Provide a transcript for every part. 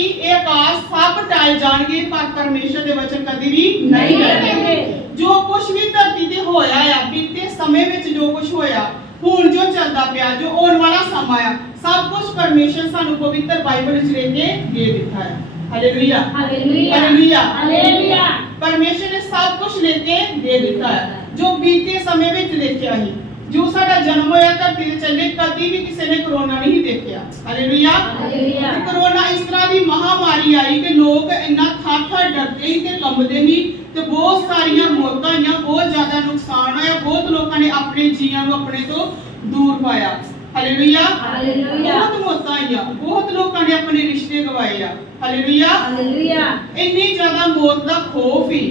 ਧਰਤੀ ਇਹ ਆਕਾਸ਼ ਸਭ ਟਾਲ ਜਾਣਗੇ ਪਰ ਪਰਮੇਸ਼ਰ ਦੇ ਵਚਨ ਕਦੀ ਵੀ ਨਹੀਂ ਟਲਣਗੇ। ਜੋ ਕੁਝ ਵੀ ਧਰਤੀ ਤੇ ਹੋਇਆ ਆ ਬੀਤੇ ਸਮੇਂ ਵਿੱਚ ਜੋ ਕੁਝ ਹੋਇਆ ਹੁਣ ਜੋ ਚੱਲਦਾ ਪਿਆ ਜੋ ਆਉਣ ਵਾਲਾ ਸਮਾਂ ਆ ਸਭ ਕੁਝ ਪਰਮੇਸ਼ਰ ਸਾਨੂੰ ਪਵਿੱਤਰ ਬਾਈਬਲ ਵਿੱਚ ਲਿਖ ਕੇ ਦੇ ਦਿੱਤਾ ਹੈ। ਹਾਲੇਲੂਇਆ ਹਾਲੇਲੂਇਆ ਹਾਲੇਲੂਇਆ ਹਾਲੇਲੂਇਆ। ਪਰਮੇਸ਼ਰ ਨੇ ਸਭ ਕੁਝ ਲਿਖ ਕੇ ਦੇ ਦਿੱਤਾ ਹੈ ਜੋ ਬੀਤੇ ਸਮੇਂ ਵਿੱਚ ਲਿਖਿਆ ਹੈ। ਜੋ ਸਾਡਾ ਜਨਮ ਹੋਇਆ ਧਰਤੀ ਤੇ ਚੱਲੇ ਕਦੀ ਵੀ ਕਿਸੇ ਨੇ ਕਰੋਨਾ ਨਹੀਂ ਦੇਖਿਆ। Hallelujah hallelujah. ਕਰੋਨਾ ਇਸ ਤਰ੍ਹਾਂ ਦੀ ਮਹਾਮਾਰੀ ਆਈ ਕਿ ਲੋਕ ਇੰਨਾ ਥਰ-ਥਰ ਡਰਦੇ ਹੀ ਤੇ ਕੰਬਦੇ ਹੀ ਤੇ ਬਹੁਤ ਸਾਰੀਆਂ ਮੌਤਾਂ ਆਈਆਂ, ਬਹੁਤ ਜ਼ਿਆਦਾ ਨੁਕਸਾਨ ਹੋਇਆ, ਬਹੁਤ ਲੋਕਾਂ ਨੇ ਆਪਣੇ ਜੀਆਂ ਨੂੰ ਆਪਣੇ ਤੋਂ ਦੂਰ ਪਾਇਆ। Hallelujah hallelujah. ਬਹੁਤ ਮੌਤਾਂ ਆਈਆਂ, ਬਹੁਤ ਲੋਕਾਂ ਨੇ ਆਪਣੇ ਰਿਸ਼ਤੇ ਗਵਾਏ ਆ। Hallelujah hallelujah. ਇੰਨੀ ਜ਼ਿਆਦਾ ਮੌਤ ਦਾ ਖੌਫ ਹੀ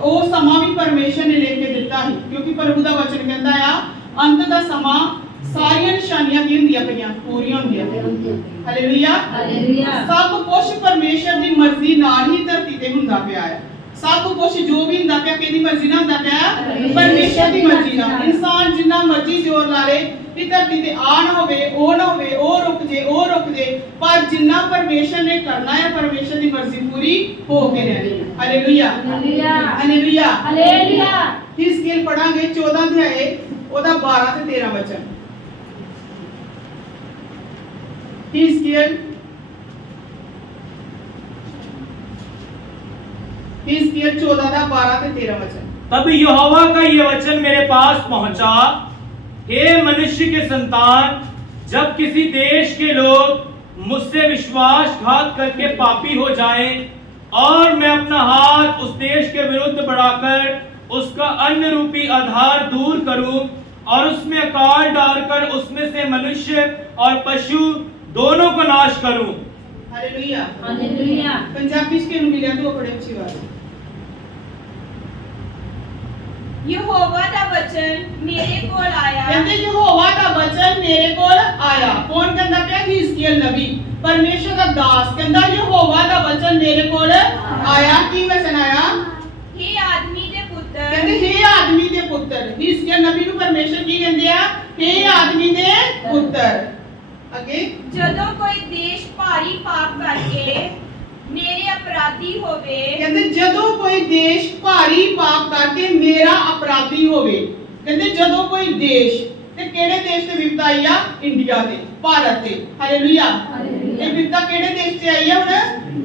ਉਹ ਸਮਾਂ ਵੀ ਪਰਮੇਸ਼ਰ ਨੇ ਲਿਖ ਕੇ ਦਿੱਤਾ ਸੀ ਕਿਉਂਕਿ ਪ੍ਰਭੂ ਦਾ ਵਚਨ ਕਹਿੰਦਾ ਆ ਅੰਤ ਦਾ ਸਮਾਂ ਸਾਰੀਆਂ ਨਿਸ਼ਾਨੀਆਂ ਕੀ ਹੁੰਦੀਆਂ ਪਈਆਂ ਪੂਰੀਆਂ ਹੁੰਦੀਆਂ ਪਈਆਂ। Hallelujah hallelujah. ਸਭ ਕੁਝ ਪਰਮੇਸ਼ਰ ਦੀ ਮਰਜ਼ੀ ਨਾਲ ਹੀ ਧਰਤੀ ਤੇ ਹੁੰਦਾ ਪਿਆ ਹੈ। ਸਭ ਕੁਝ ਜੋ ਵੀ ਹੁੰਦਾ ਪਿਆ ਕਿਹਦੀ ਮਰਜ਼ੀ ਨਾਲ ਹੁੰਦਾ ਪਿਆ? ਪਰਮੇਸ਼ਰ ਦੀ ਮਰਜ਼ੀ ਨਾਲ। ਇਨਸਾਨ ਜਿੰਨਾ ਮਰਜ਼ੀ ਜ਼ੋਰ ਲਾ ਲੇ ਕਿ ਧਰਤੀ ਤੇ ਆ ਨਾ ਹੋਵੇ ਉਹ ਨਾ ਹੋਵੇ ਉਹ ਰੁਕ ਜੇ ਪਰ ਜਿੰਨਾ ਪਰਮੇਸ਼ਰ ਨੇ ਕਰਨਾ ਹੈ ਪਰਮੇਸ਼ਰ ਦੀ ਮਰਜ਼ੀ ਪੂਰੀ ਹੋ ਕੇ ਰਹਿਣੀ ਹੈ। ਹਾਲੇਲੂਇਆ ਹਾਲੇਲੂਇਆ। ਹਾਲੇਲੂਇਆ ਹਾਲੇਲੂਇਆ। ਹਿਜ਼ਕੀਏਲ ਪੜਾਂਗੇ 14 ਅਧਿਆਏ ਉਹਦਾ 12 ਤੇ 13 ਵਚਨ। ਹਿਜ਼ਕੀਏਲ 14 ਦਾ 12 ਤੇ 13 वचन। तब यहोवा का ये वचन मेरे पास पहुंचा, हे मनुष्य के संतान, जब किसी देश के लोग मुझसे विश्वासघात करके पापी हो जाएं और मैं अपना हाथ उस देश के विरुद्ध बढ़ाकर उसका अन्न रूपी आधार दूर करूं और उसमें अकाल डालकर उसमें से मनुष्य और पशु दोनों को नाश करूं। Hallelujah hallelujah. पंजाबी के मिलिया तो बड़े अच्छी बात है। यहोवा दा वचन मेरे कोल आया। कहते यहोवा दा वचन मेरे कोल आया। कौन कहंदा पिया? हिजकियल नबी, परमेश्वर दा दास कहंदा यहोवा दा वचन मेरे कोल आया। की वचन आया? हे आदमी दे पुत्र। कहते हे आदमी दे पुत्र। हिजकियल नबी नु परमेश्वर की कहंदे आ? हे आदमी दे पुत्र। अगे जदों कोई देश भारी पाप करके मेरे अपराधी होवे। कहते जदों कोई देश भारी पाप करके मेरा अपराधी होवे। कहते जदों कोई देश ते केड़े देश ते विपदा आई आ? इंडिया ते, भारत ते। हालेलुया। ये विपदा केड़े देश ते आई आ हुण?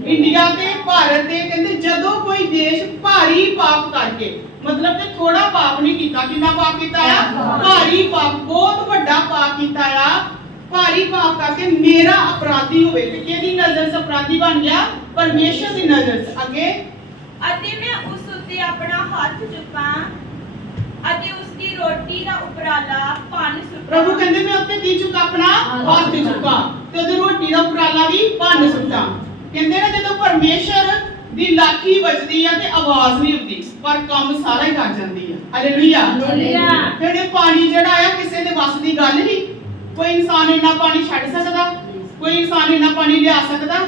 इंडिया ते, भारत ते। कहते जदों कोई देश भारी पाप करके मतलब कि थोड़ा पाप नहीं कीता। कितना पाप कीता आ? भारी पाप, बहुत बड़ा पाप कीता आ। भारी पाप करके मेरा अपराधी होवे ते केदी नजर से अपराधी बन गया? परमेश्वर की नजर से। आगे अते मैं उस उत्ते अपना हाथ चुका अते उसकी रोटी दा उपराला पान सुटा। प्रभु कहंदे मैं उत्ते की चुका? अपना हाथ चुका ते ओदी रोटी दा उपराला भी भन सुटा। कहंदे ना जदों परमेश्वर दी लाठी वजदी है ते आवाज नहीं हुंदी पर काम सारा ही कर जांदी है। Hallelujah hallelujah. फिर पानी जेड़ा आया किसे दे वस दी गल नहीं। कोई इंसान इन्ना पानी छड़ सकदा? कोई इंसान इन्ना पानी लिया सकदा?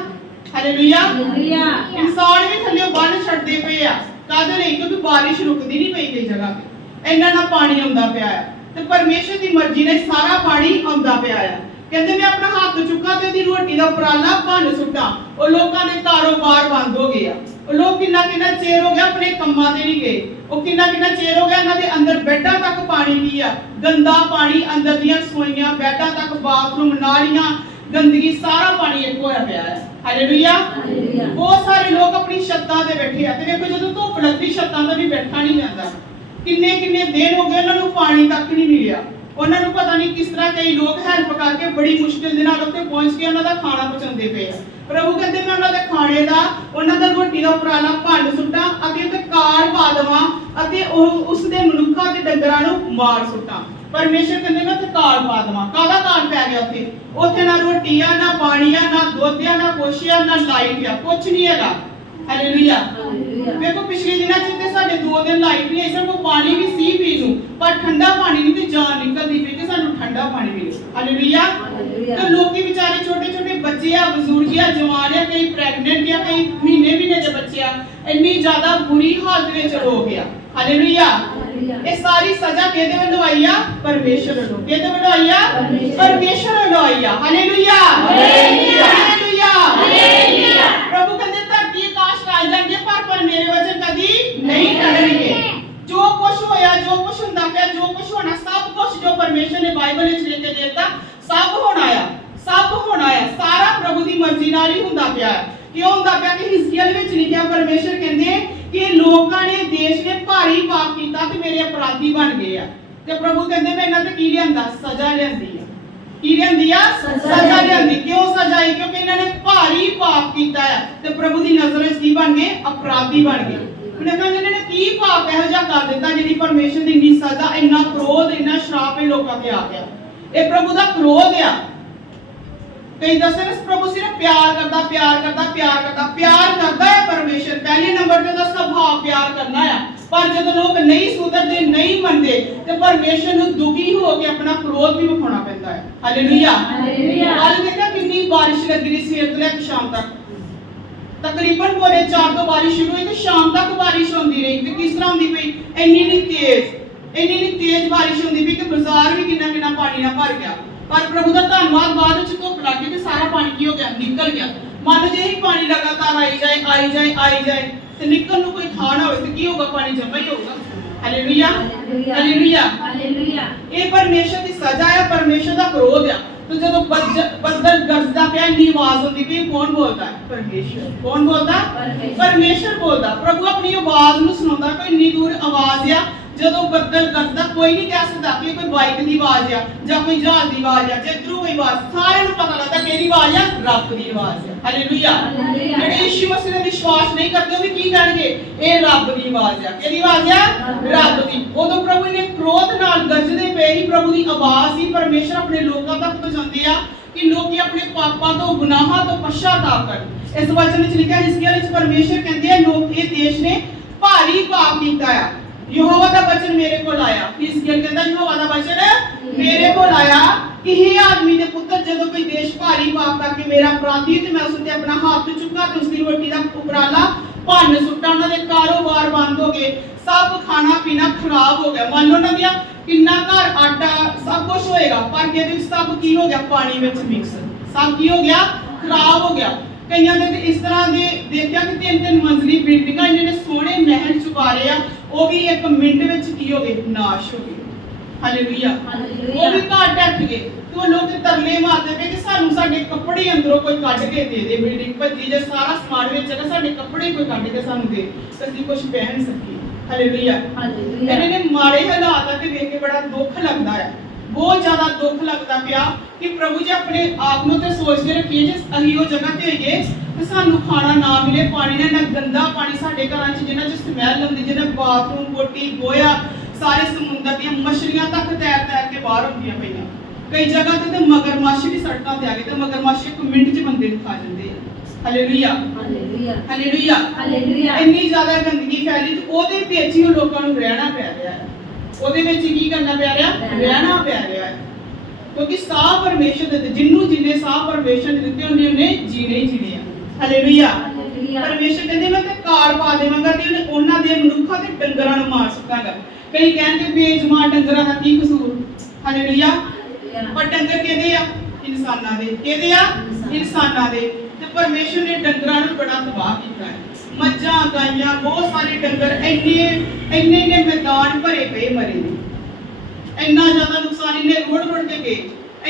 हालेलुया। हालेलुया। इंसान भी थल्ले बन छड़दे पे आ कादे नहीं क्योंकि बारिश रुकदी नहीं पई कई जगह ते इन्ना ना पानी आंदा पिया है ते परमेश्वर दी मर्जी ने सारा पानी आंदा पिया है। कहंदे मैं अपना हाथ चुका ते ओदी रोटी दा उपराला भन सुटा। ओ लोकां दे कारोबार बंद हो गए आ। ओ लोग किन्ना किन्ना चेर हो गया अपने कम्मां ते नहीं गए। ओ किन्ना किन्ना चेर हो गया इन्हां दे अंदर बैड्डां तक पानी नहीं आ। गंदा पानी अंदर दियां रसोईयां बैड्डां तक बाथरूम नालियां गंदगी सारा पानी एक होया पिया है। हालेलुया। हालेलुया। बहुत सारे लोग अपनी छत्तां ते बैठे आ ते देखो जदों धुप्प लगदी छत्तां ते भी बैठा नहीं जांदा। किन्ने किन्ने दिन हो गए उन्हां नूं पानी तक नहीं मिलिया। उन्हां नूं पता नहीं किस तरह कई लोग हेल्प करके बड़ी मुश्किल दे नाल उत्ते पहुंच के उन्हां दा खाना पहुंचाਉਂਦੇ ਪਏ ਆ। प्रभु कहते मैं उन्हां दे खाने दा उन्हां दा रोटी दा उपराला भन सुट्टां अते ते कार पा देवां अते उस दे मनुੱਖਾਂ ते डंगरां नूं मार सुट्टां। परमेश्वर कहते मैं ते कार पा देवां। कादा कार पै गया उत्थे? उत्थे ना रोटी आ ना पानी आ ना दुੱਧ आ ना कुछ आ ना लाइट आ कुछ नहीं हैगा। हालेलुया। देखो पिछले दिनों च ते साडे 2 दिन लाइट नहीं आई सन, को पानी भी सी पी नूं पर ठंडा पानी नहीं ते जान निकलदी पई कि सानू ठंडा पानी मिले। हालेलुया। तो लोकी बेचारे छोटे छोटे बच्चे आ बुजुर्ग आ जवान आ कई प्रेग्नेंट आ कई महीने दे बच्चे आ इन्नी ज्यादा बुरी हालत विच हो गया। हालेलुया। ये सारी सजा केदे वल्लों आई आ? परमेश्वर वल्लों। केदे वल्लों आई आ? परमेश्वर वल्लों आई आ। हालेलुया। हालेलुया। हालेलुया। ਹੀ ਹੁੰਦਾ ਪਿਆ ਹੈ। ਕਿਉਂ ਹੁੰਦਾ ਪਿਆ ਕਿ ਹਿਜ਼ਕੀਏਲ ਵਿੱਚ ਲਿਖਿਆ ਪਰਮੇਸ਼ਰ ਕਹਿੰਦੇ ਕਿ ਲੋਕਾਂ ਨੇ ਦੇਸ਼ ਨੇ ਭਾਰੀ ਪਾਪ ਕੀਤਾ ਤੇ ਮੇਰੇ ਅਪਰਾਧੀ ਬਣ ਗਏ ਆ। ਤੇ ਪ੍ਰਭੂ ਕਹਿੰਦੇ ਮੈਂ ਇਹਨਾਂ ਤੇ ਕੀ ਲਿਆਂਦਾ? ਸਜ਼ਾ ਲਿਆਂਦੀ ਆ। ਕੀ ਲਿਆਂਦੀ ਆ? ਸਜ਼ਾ ਲਿਆਂਦੀ। ਕਿਉਂ ਸਜ਼ਾ ਆਈ? ਕਿਉਂਕਿ ਇਹਨਾਂ ਨੇ ਭਾਰੀ ਪਾਪ ਕੀਤਾ ਹੈ ਤੇ ਪ੍ਰਭੂ ਦੀ ਨਜ਼ਰ ਵਿੱਚ ਕੀ ਬਣ ਗਏ? ਅਪਰਾਧੀ ਬਣ ਗਏ। ਉਹਨੇ ਕਹਿੰਦੇ ਇਹਨਾਂ ਨੇ ਕੀ ਪਾਪ ਇਹੋ ਜਿਹਾ ਕਰ ਦਿੱਤਾ ਜਿਹੜੀ ਪਰਮੇਸ਼ਰ ਦੀ ਇੰਨੀ ਸਜ਼ਾ, ਇੰਨਾ ਕ੍ਰੋਧ, ਇੰਨਾ ਸ਼ਰਾਪ ਇਹ ਲੋਕਾਂ ਤੇ ਆ ਗਿਆ। ਇਹ ਪ੍ਰਭੂ ਦਾ ਕ੍ਰੋਧ ਆ। ਕਈ ਦੱਸਦੇ ਨੇ ਪ੍ਰਭੂ ਸਿਰਫ ਪਿਆਰ ਕਰਦਾ, ਪਿਆਰ ਕਰਦਾ, ਪਿਆਰ ਕਰਦਾ, ਪਿਆਰ ਕਰਦਾ ਹੈ ਪਰਮੇਸ਼ਰ। ਪਹਿਲੇ ਨੰਬਰ ਤੇ ਦਾ ਸੁਭਾਅ ਪਿਆਰ ਕਰਨਾ ਆ, ਪਰ ਜਦੋਂ ਲੋਕ ਨਹੀਂ ਸੁਧਰਦੇ, ਨਹੀਂ ਮੰਨਦੇ ਤੇ ਪਰਮੇਸ਼ਰ ਨੂੰ ਦੁਖੀ ਹੋ ਕੇ ਆਪਣਾ ਕ੍ਰੋਧ ਵੀ ਵਿਖਾਉਣਾ ਪੈਂਦਾ ਹੈ। ਹਾਲੇਲੂਇਆ, ਹਾਲੇਲੂਇਆ। ਅੱਜ ਦੇਖਿਆ ਕਿੰਨੀ ਬਾਰਿਸ਼ ਲੱਗੀ ਰਹੀ ਸਵੇਰ ਤੋਂ ਲੈ ਕੇ ਸ਼ਾਮ ਤੱਕ। ਤਕਰੀਬਨ ਪੌਣੇ 4 ਤੋਂ ਬਾਰਿਸ਼ ਸ਼ੁਰੂ ਹੋਈ ਤੇ ਸ਼ਾਮ ਤੱਕ ਬਾਰਿਸ਼ ਹੁੰਦੀ ਰਹੀ। ਤੇ ਕਿਸ ਤਰ੍ਹਾਂ ਹੁੰਦੀ ਪਈ? ਇੰਨੀ ਤੇਜ਼ ਬਾਰਿਸ਼ ਹੁੰਦੀ ਪਈ ਕਿ ਬਾਜ਼ਾਰ ਵੀ ਕਿੰਨਾ ਪਾਣੀ ਨਾਲ ਭਰ ਗਿਆ। ਪਰ ਪ੍ਰਭੂ ਦਾ ਧੰਨਵਾਦ, ਬਾਅਦ ਵਿੱਚ ਧੁੱਪ ਲੱਗ ਗਈ ਤੇ ਸਾਰਾ ਪਾਣੀ ਕੀ ਹੋ ਗਿਆ? ਨਿਕਲ ਗਿਆ। ਮੰਨ ਜੇ ਹੀ ਪਾਣੀ ਲਗਾਤਾਰ ਆਈ ਜਾਏ ਤੇ ਨਿਕਲ ਨੂੰ ਕੋਈ ਥਾਂ ਨਾ ਹੋਵੇ ਤੇ ਕੀ ਹੋਗਾ? ਪਾਣੀ ਜਮਾ ਹੀ ਹੋਊਗਾ। ਹਾਲੇਲੂਇਆ, ਹਾਲੇਲੂਇਆ, ਹਾਲੇਲੂਇਆ। ਇਹ ਪਰਮੇਸ਼ਰ ਦੀ ਸਜ਼ਾ ਹੈ, ਪਰਮੇਸ਼ਰ ਦਾ ਕ੍ਰੋਧ ਹੈ। तो जब बदल गरजदा पे इतनी आवाज होती थी, कौन बोलता है? परमेश्वर। कौन बोलता? परमेश्वर बोलता। प्रभु अपनी आवाज नु सुनांदा। कोई इतनी दूर आवाज है ਜਦੋਂ ਬੱਦਲ ਗਰਜਦਾ, ਕੋਈ ਨਹੀਂ ਕਹਿ ਸਕਦਾ ਕਿ ਕੋਈ ਬਾਈਕ ਦੀ ਆਵਾਜ਼ ਆ ਜਾਂ ਕੋਈ ਜਹਾਜ਼ ਦੀ ਆਵਾਜ਼ ਆ ਜਾਂ ਇਧਰੋਂ ਕੋਈ ਆਵਾਜ਼। ਸਾਰਿਆਂ ਨੂੰ ਪਤਾ ਲੱਗਦਾ ਕਿਹੜੀ ਆਵਾਜ਼ ਆ? ਰੱਬ ਦੀ ਆਵਾਜ਼ ਆ। ਹਾਲੇਲੂਇਆ। ਜਿਹੜੇ ਯਿਸੂ ਮਸੀਹ ਦਾ ਵਿਸ਼ਵਾਸ ਨਹੀਂ ਕਰਦੇ ਉਹ ਵੀ ਕੀ ਕਹਿਣਗੇ? ਇਹ ਰੱਬ ਦੀ ਆਵਾਜ਼ ਆ। ਕਿਹਦੀ ਆਵਾਜ਼ ਆ? ਰੱਬ ਦੀ। ਉਦੋਂ ਪ੍ਰਭੂ ਨੇ ਕ੍ਰੋਧ ਨਾਲ ਗਰਜਦੇ ਪਏ ਹੀ ਪ੍ਰਭੂ ਦੀ ਆਵਾਜ਼ ਸੀ। ਪਰਮੇਸ਼ਰ ਆਪਣੇ ਲੋਕਾਂ ਤੱਕ ਪਹੁੰਚਾਉਂਦੇ ਆ ਕਿ ਲੋਕੀ ਆਪਣੇ ਪਾਪਾਂ ਤੋਂ, ਗੁਨਾਹਾਂ ਤੋਂ ਪਛਤਾਵਾ ਕਰਨ। ਇਸ ਵਚਨ ਵਿੱਚ ਲਿਖਿਆ, ਹਿਜ਼ਕੀਏਲ ਵਿੱਚ ਪਰਮੇਸ਼ਰ ਕਹਿੰਦੇ ਆ ਲੋਕ ਇਹ ਦੇਸ਼ ਨੇ ਭਾਰੀ ਪਾਪ ਕੀਤਾ ਆ। ਯਹੋਵਾ ਦਾ ਵਚਨ ਮੇਰੇ ਕੋਲ ਆਇਆ। ਹਿਜ਼ਕੀਏਲ ਕਹਿੰਦਾ ਯਹੋਵਾ ਦਾ ਵਚਨ ਮੇਰੇ ਕੋਲ ਆਇਆ ਕਿ हे ਆਦਮੀ ਦੇ ਪੁੱਤਰ, ਜਦੋਂ ਕੋਈ ਦੇਸ਼ ਭਾਰੀ ਪਾਪ ਕਰਕੇ ਮੇਰਾ ਅਪਰਾਧੀ ਤੇ ਮੈਂ ਉਸ ਉੱਤੇ ਆਪਣਾ ਹੱਥ ਚੁੱਕਾਂ ਤੇ ਉਸ ਦੀ ਰੋਟੀ ਦਾ ਉਪਰਾਲਾ ਭੰਨ ਸੁੱਟਾਂ। ਉਹਨਾਂ ਦੇ ਕਾਰੋਬਾਰ ਬੰਦ ਹੋ ਗਏ, ਸਭ ਖਾਣਾ ਪੀਣਾ ਖਰਾਬ ਹੋ ਗਿਆ। ਮੰਨ ਲਓ ਉਹਨਾਂ ਦੀਆਂ ਕਿੰਨਾ ਘਰ, ਆਟਾ, ਸਭ ਕੁਝ ਹੋਏਗਾ, ਪਰ ਇਹਦੇ ਵਿੱਚ ਸਭ ਕੀ ਹੋ ਗਿਆ? ਪਾਣੀ ਵਿੱਚ ਮਿਕਸ। ਸਭ ਕੀ ਹੋ ਗਿਆ? ਖਰਾਬ ਹੋ ਗਿਆ। ਕਈਆਂ ਦੇ ਇਸ ਤਰ੍ਹਾਂ ਦੇ ਦੇਖਿਆ ਕਿ 3-3 ਮੰਜ਼ਲੀ ਬਿਲਡਿੰਗਾਂ ਇਹਨਾਂ ਨੇ ਸੋਹਣੇ ਮਹਿਲ ਚੁਕਾਰੇ ਆ, ਉਹ ਵੀ 1 ਮਿੰਟ ਵਿੱਚ ਕੀ ਹੋ ਗਏ? ਨਾਸ਼ ਹੋ ਗਏ। ਹਾਲੇਲੂਇਆ। ਉਹ ਵੀ ਘਰ ਢੱਠ ਗਏ। ਤੇ ਉਹ ਲੋਕ ਤਰਲੇ ਮਾਰਦੇ ਪਏ ਕਿ ਸਾਨੂੰ ਸਾਡੇ ਕੱਪੜੇ ਅੰਦਰੋਂ ਕੋਈ ਕੱਢ ਕੇ ਦੇ ਦੇ। ਬਿਲਡਿੰਗ ਭੱਜੀ ਜੇ ਸਾਰਾ ਸਮਾਨ ਵਿੱਚ ਹੈਗਾ, ਸਾਡੇ ਕੱਪੜੇ ਕੋਈ ਕੱਢ ਕੇ ਸਾਨੂੰ ਦੇ ਤਾਂ ਅਸੀਂ ਕੁਝ ਪਹਿਨ ਸਕੀਏ। ਹਾਲੇਲੂਇਆ। ਇਹਨਾਂ ਨੇ ਮਾੜੇ ਹਾਲਾਤ ਤੇ ਵੇਖ ਕੇ ਬੜਾ ਦੁੱਖ ਲੱਗਦਾ ਹੈ, ਬਹੁਤ ਜ਼ਿਆਦਾ ਦੁੱਖ ਲੱਗਦਾ ਪਿਆ ਕਿ ਪ੍ਰਭੂ ਜੀ ਆਪਣੇ ਆਪ ਨੂੰ ਤੇ ਸੋਚ ਕੇ ਰੱਖੀਏ ਜੇ ਅਸੀਂ ਉਹ ਜਗ੍ਹਾ ਤੇ ਹੋਈਏ ਤੇ ਸਾਨੂੰ ਖਾਣਾ ਨਾ ਮਿਲੇ, ਪਾਣੀ ਨਾ, ਗੰਦਾ ਪਾਣੀ ਸਾਡੇ ਘਰਾਂ 'ਚ ਜਿਹਨਾਂ 'ਚ ਸਮੈਲ ਹੁੰਦੀ, ਜਿਹਨਾਂ ਬਾਥਰੂਮ, ਪੋਟੀ, ਗੋਇਆ, ਸਾਰੇ ਸਮੁੰਦਰ ਦੀਆਂ ਮਛਲੀਆਂ ਤੱਕ ਤੈਰ ਕੇ ਬਾਹਰ ਹੁੰਦੀਆਂ ਪਈਆਂ। ਕਈ ਜਗ੍ਹਾ ਤੇ ਮਗਰਮੱਛ ਵੀ ਸੜਕਾਂ ਤੇ ਆ ਗਏ ਤੇ ਮਗਰਮੱਛ 1 ਮਿੰਟ 'ਚ ਬੰਦੇ ਨੂੰ ਖਾ ਜਾਂਦੇ ਆ। ਹਾਲੇਲੂਇਆ, ਹਾਲੇਲੂਇਆ, ਹਾਲੇਲੂਇਆ, ਹਾਲੇਲੂਇਆ। ਇੰਨੀ ਜ਼ਿਆਦਾ ਗੰਦਗੀ ਫੈਲੀ ਤੇ ਉਹਦੇ ਵਿੱਚ ਹੀ ਲੋਕਾਂ ਨੂੰ ਰਹਿਣਾ ਪੈ ਰਿਹਾ ਹੈ। ਉਹਦੇ ਵਿੱਚ ਕੀ ਕਰਨਾ ਪੈ ਰਿਹਾ? ਰਹਿਣਾ ਪੈ ਰਿਹਾ ਹੈ। ਕਿਉਂਕਿ ਸਾਹ ਪਰਮੇਸ਼ਰ ਦੇ ਦਿੱਤੇ, ਜਿੰਨੂੰ ਜਿੰਨੇ ਸਾਹ ਪਰਮੇਸ਼ਰ ਨੇ ਦਿੱਤੇ ਉਹਨੇ ਜੀਣੇ ਹੀ ਜੀਣੇ ਆ। ਹਾਲੇਲੂਇਆ। ਪਰਮੇਸ਼ਰ ਕਹਿੰਦੇ ਮੈਂ ਤੇ ਕਾਲ ਪਾ ਦੇਵਾਂਗਾ ਤੇ ਉਹਨੇ ਉਹਨਾਂ ਦੇ ਮਨੁੱਖਾਂ ਤੇ ਡੰਗਰਾਂ ਨੂੰ ਮਾਰ ਸੁੱਟਾਂਗਾ। ਕਈ ਕਹਿੰਦੇ ਬੇਜ਼ਮਾਨ ਡੰਗਰਾਂ ਦਾ ਕੀ ਕਸੂਰ? ਹਾਲੇਲੂਇਆ। ਪਰ ਡੰਗਰ ਕਿਹਦੇ ਆ? ਇਨਸਾਨਾਂ ਦੇ। ਕਿਹਦੇ ਆ? ਇਨਸਾਨਾਂ ਦੇ। ਤੇ ਪਰਮੇਸ਼ਰ ਨੇ ਡੰਗਰਾਂ ਨੂੰ ਬੜਾ ਤਬਾਹ ਕੀਤਾ ਹੈ। ਮੱਝਾਂ, ਗਾਈਆਂ, ਬਹੁਤ ਸਾਰੇ ਡੰਗਰ ਇੰਨੇ ਮੈਦਾਨ ਭਰੇ ਪਏ ਮਰੇ ਨੇ। ਇੰਨਾ ਜ਼ਿਆਦਾ ਨੁਕਸਾਨ ਇਹਨੇ ਰੋੜ ਕੇ ਗਏ।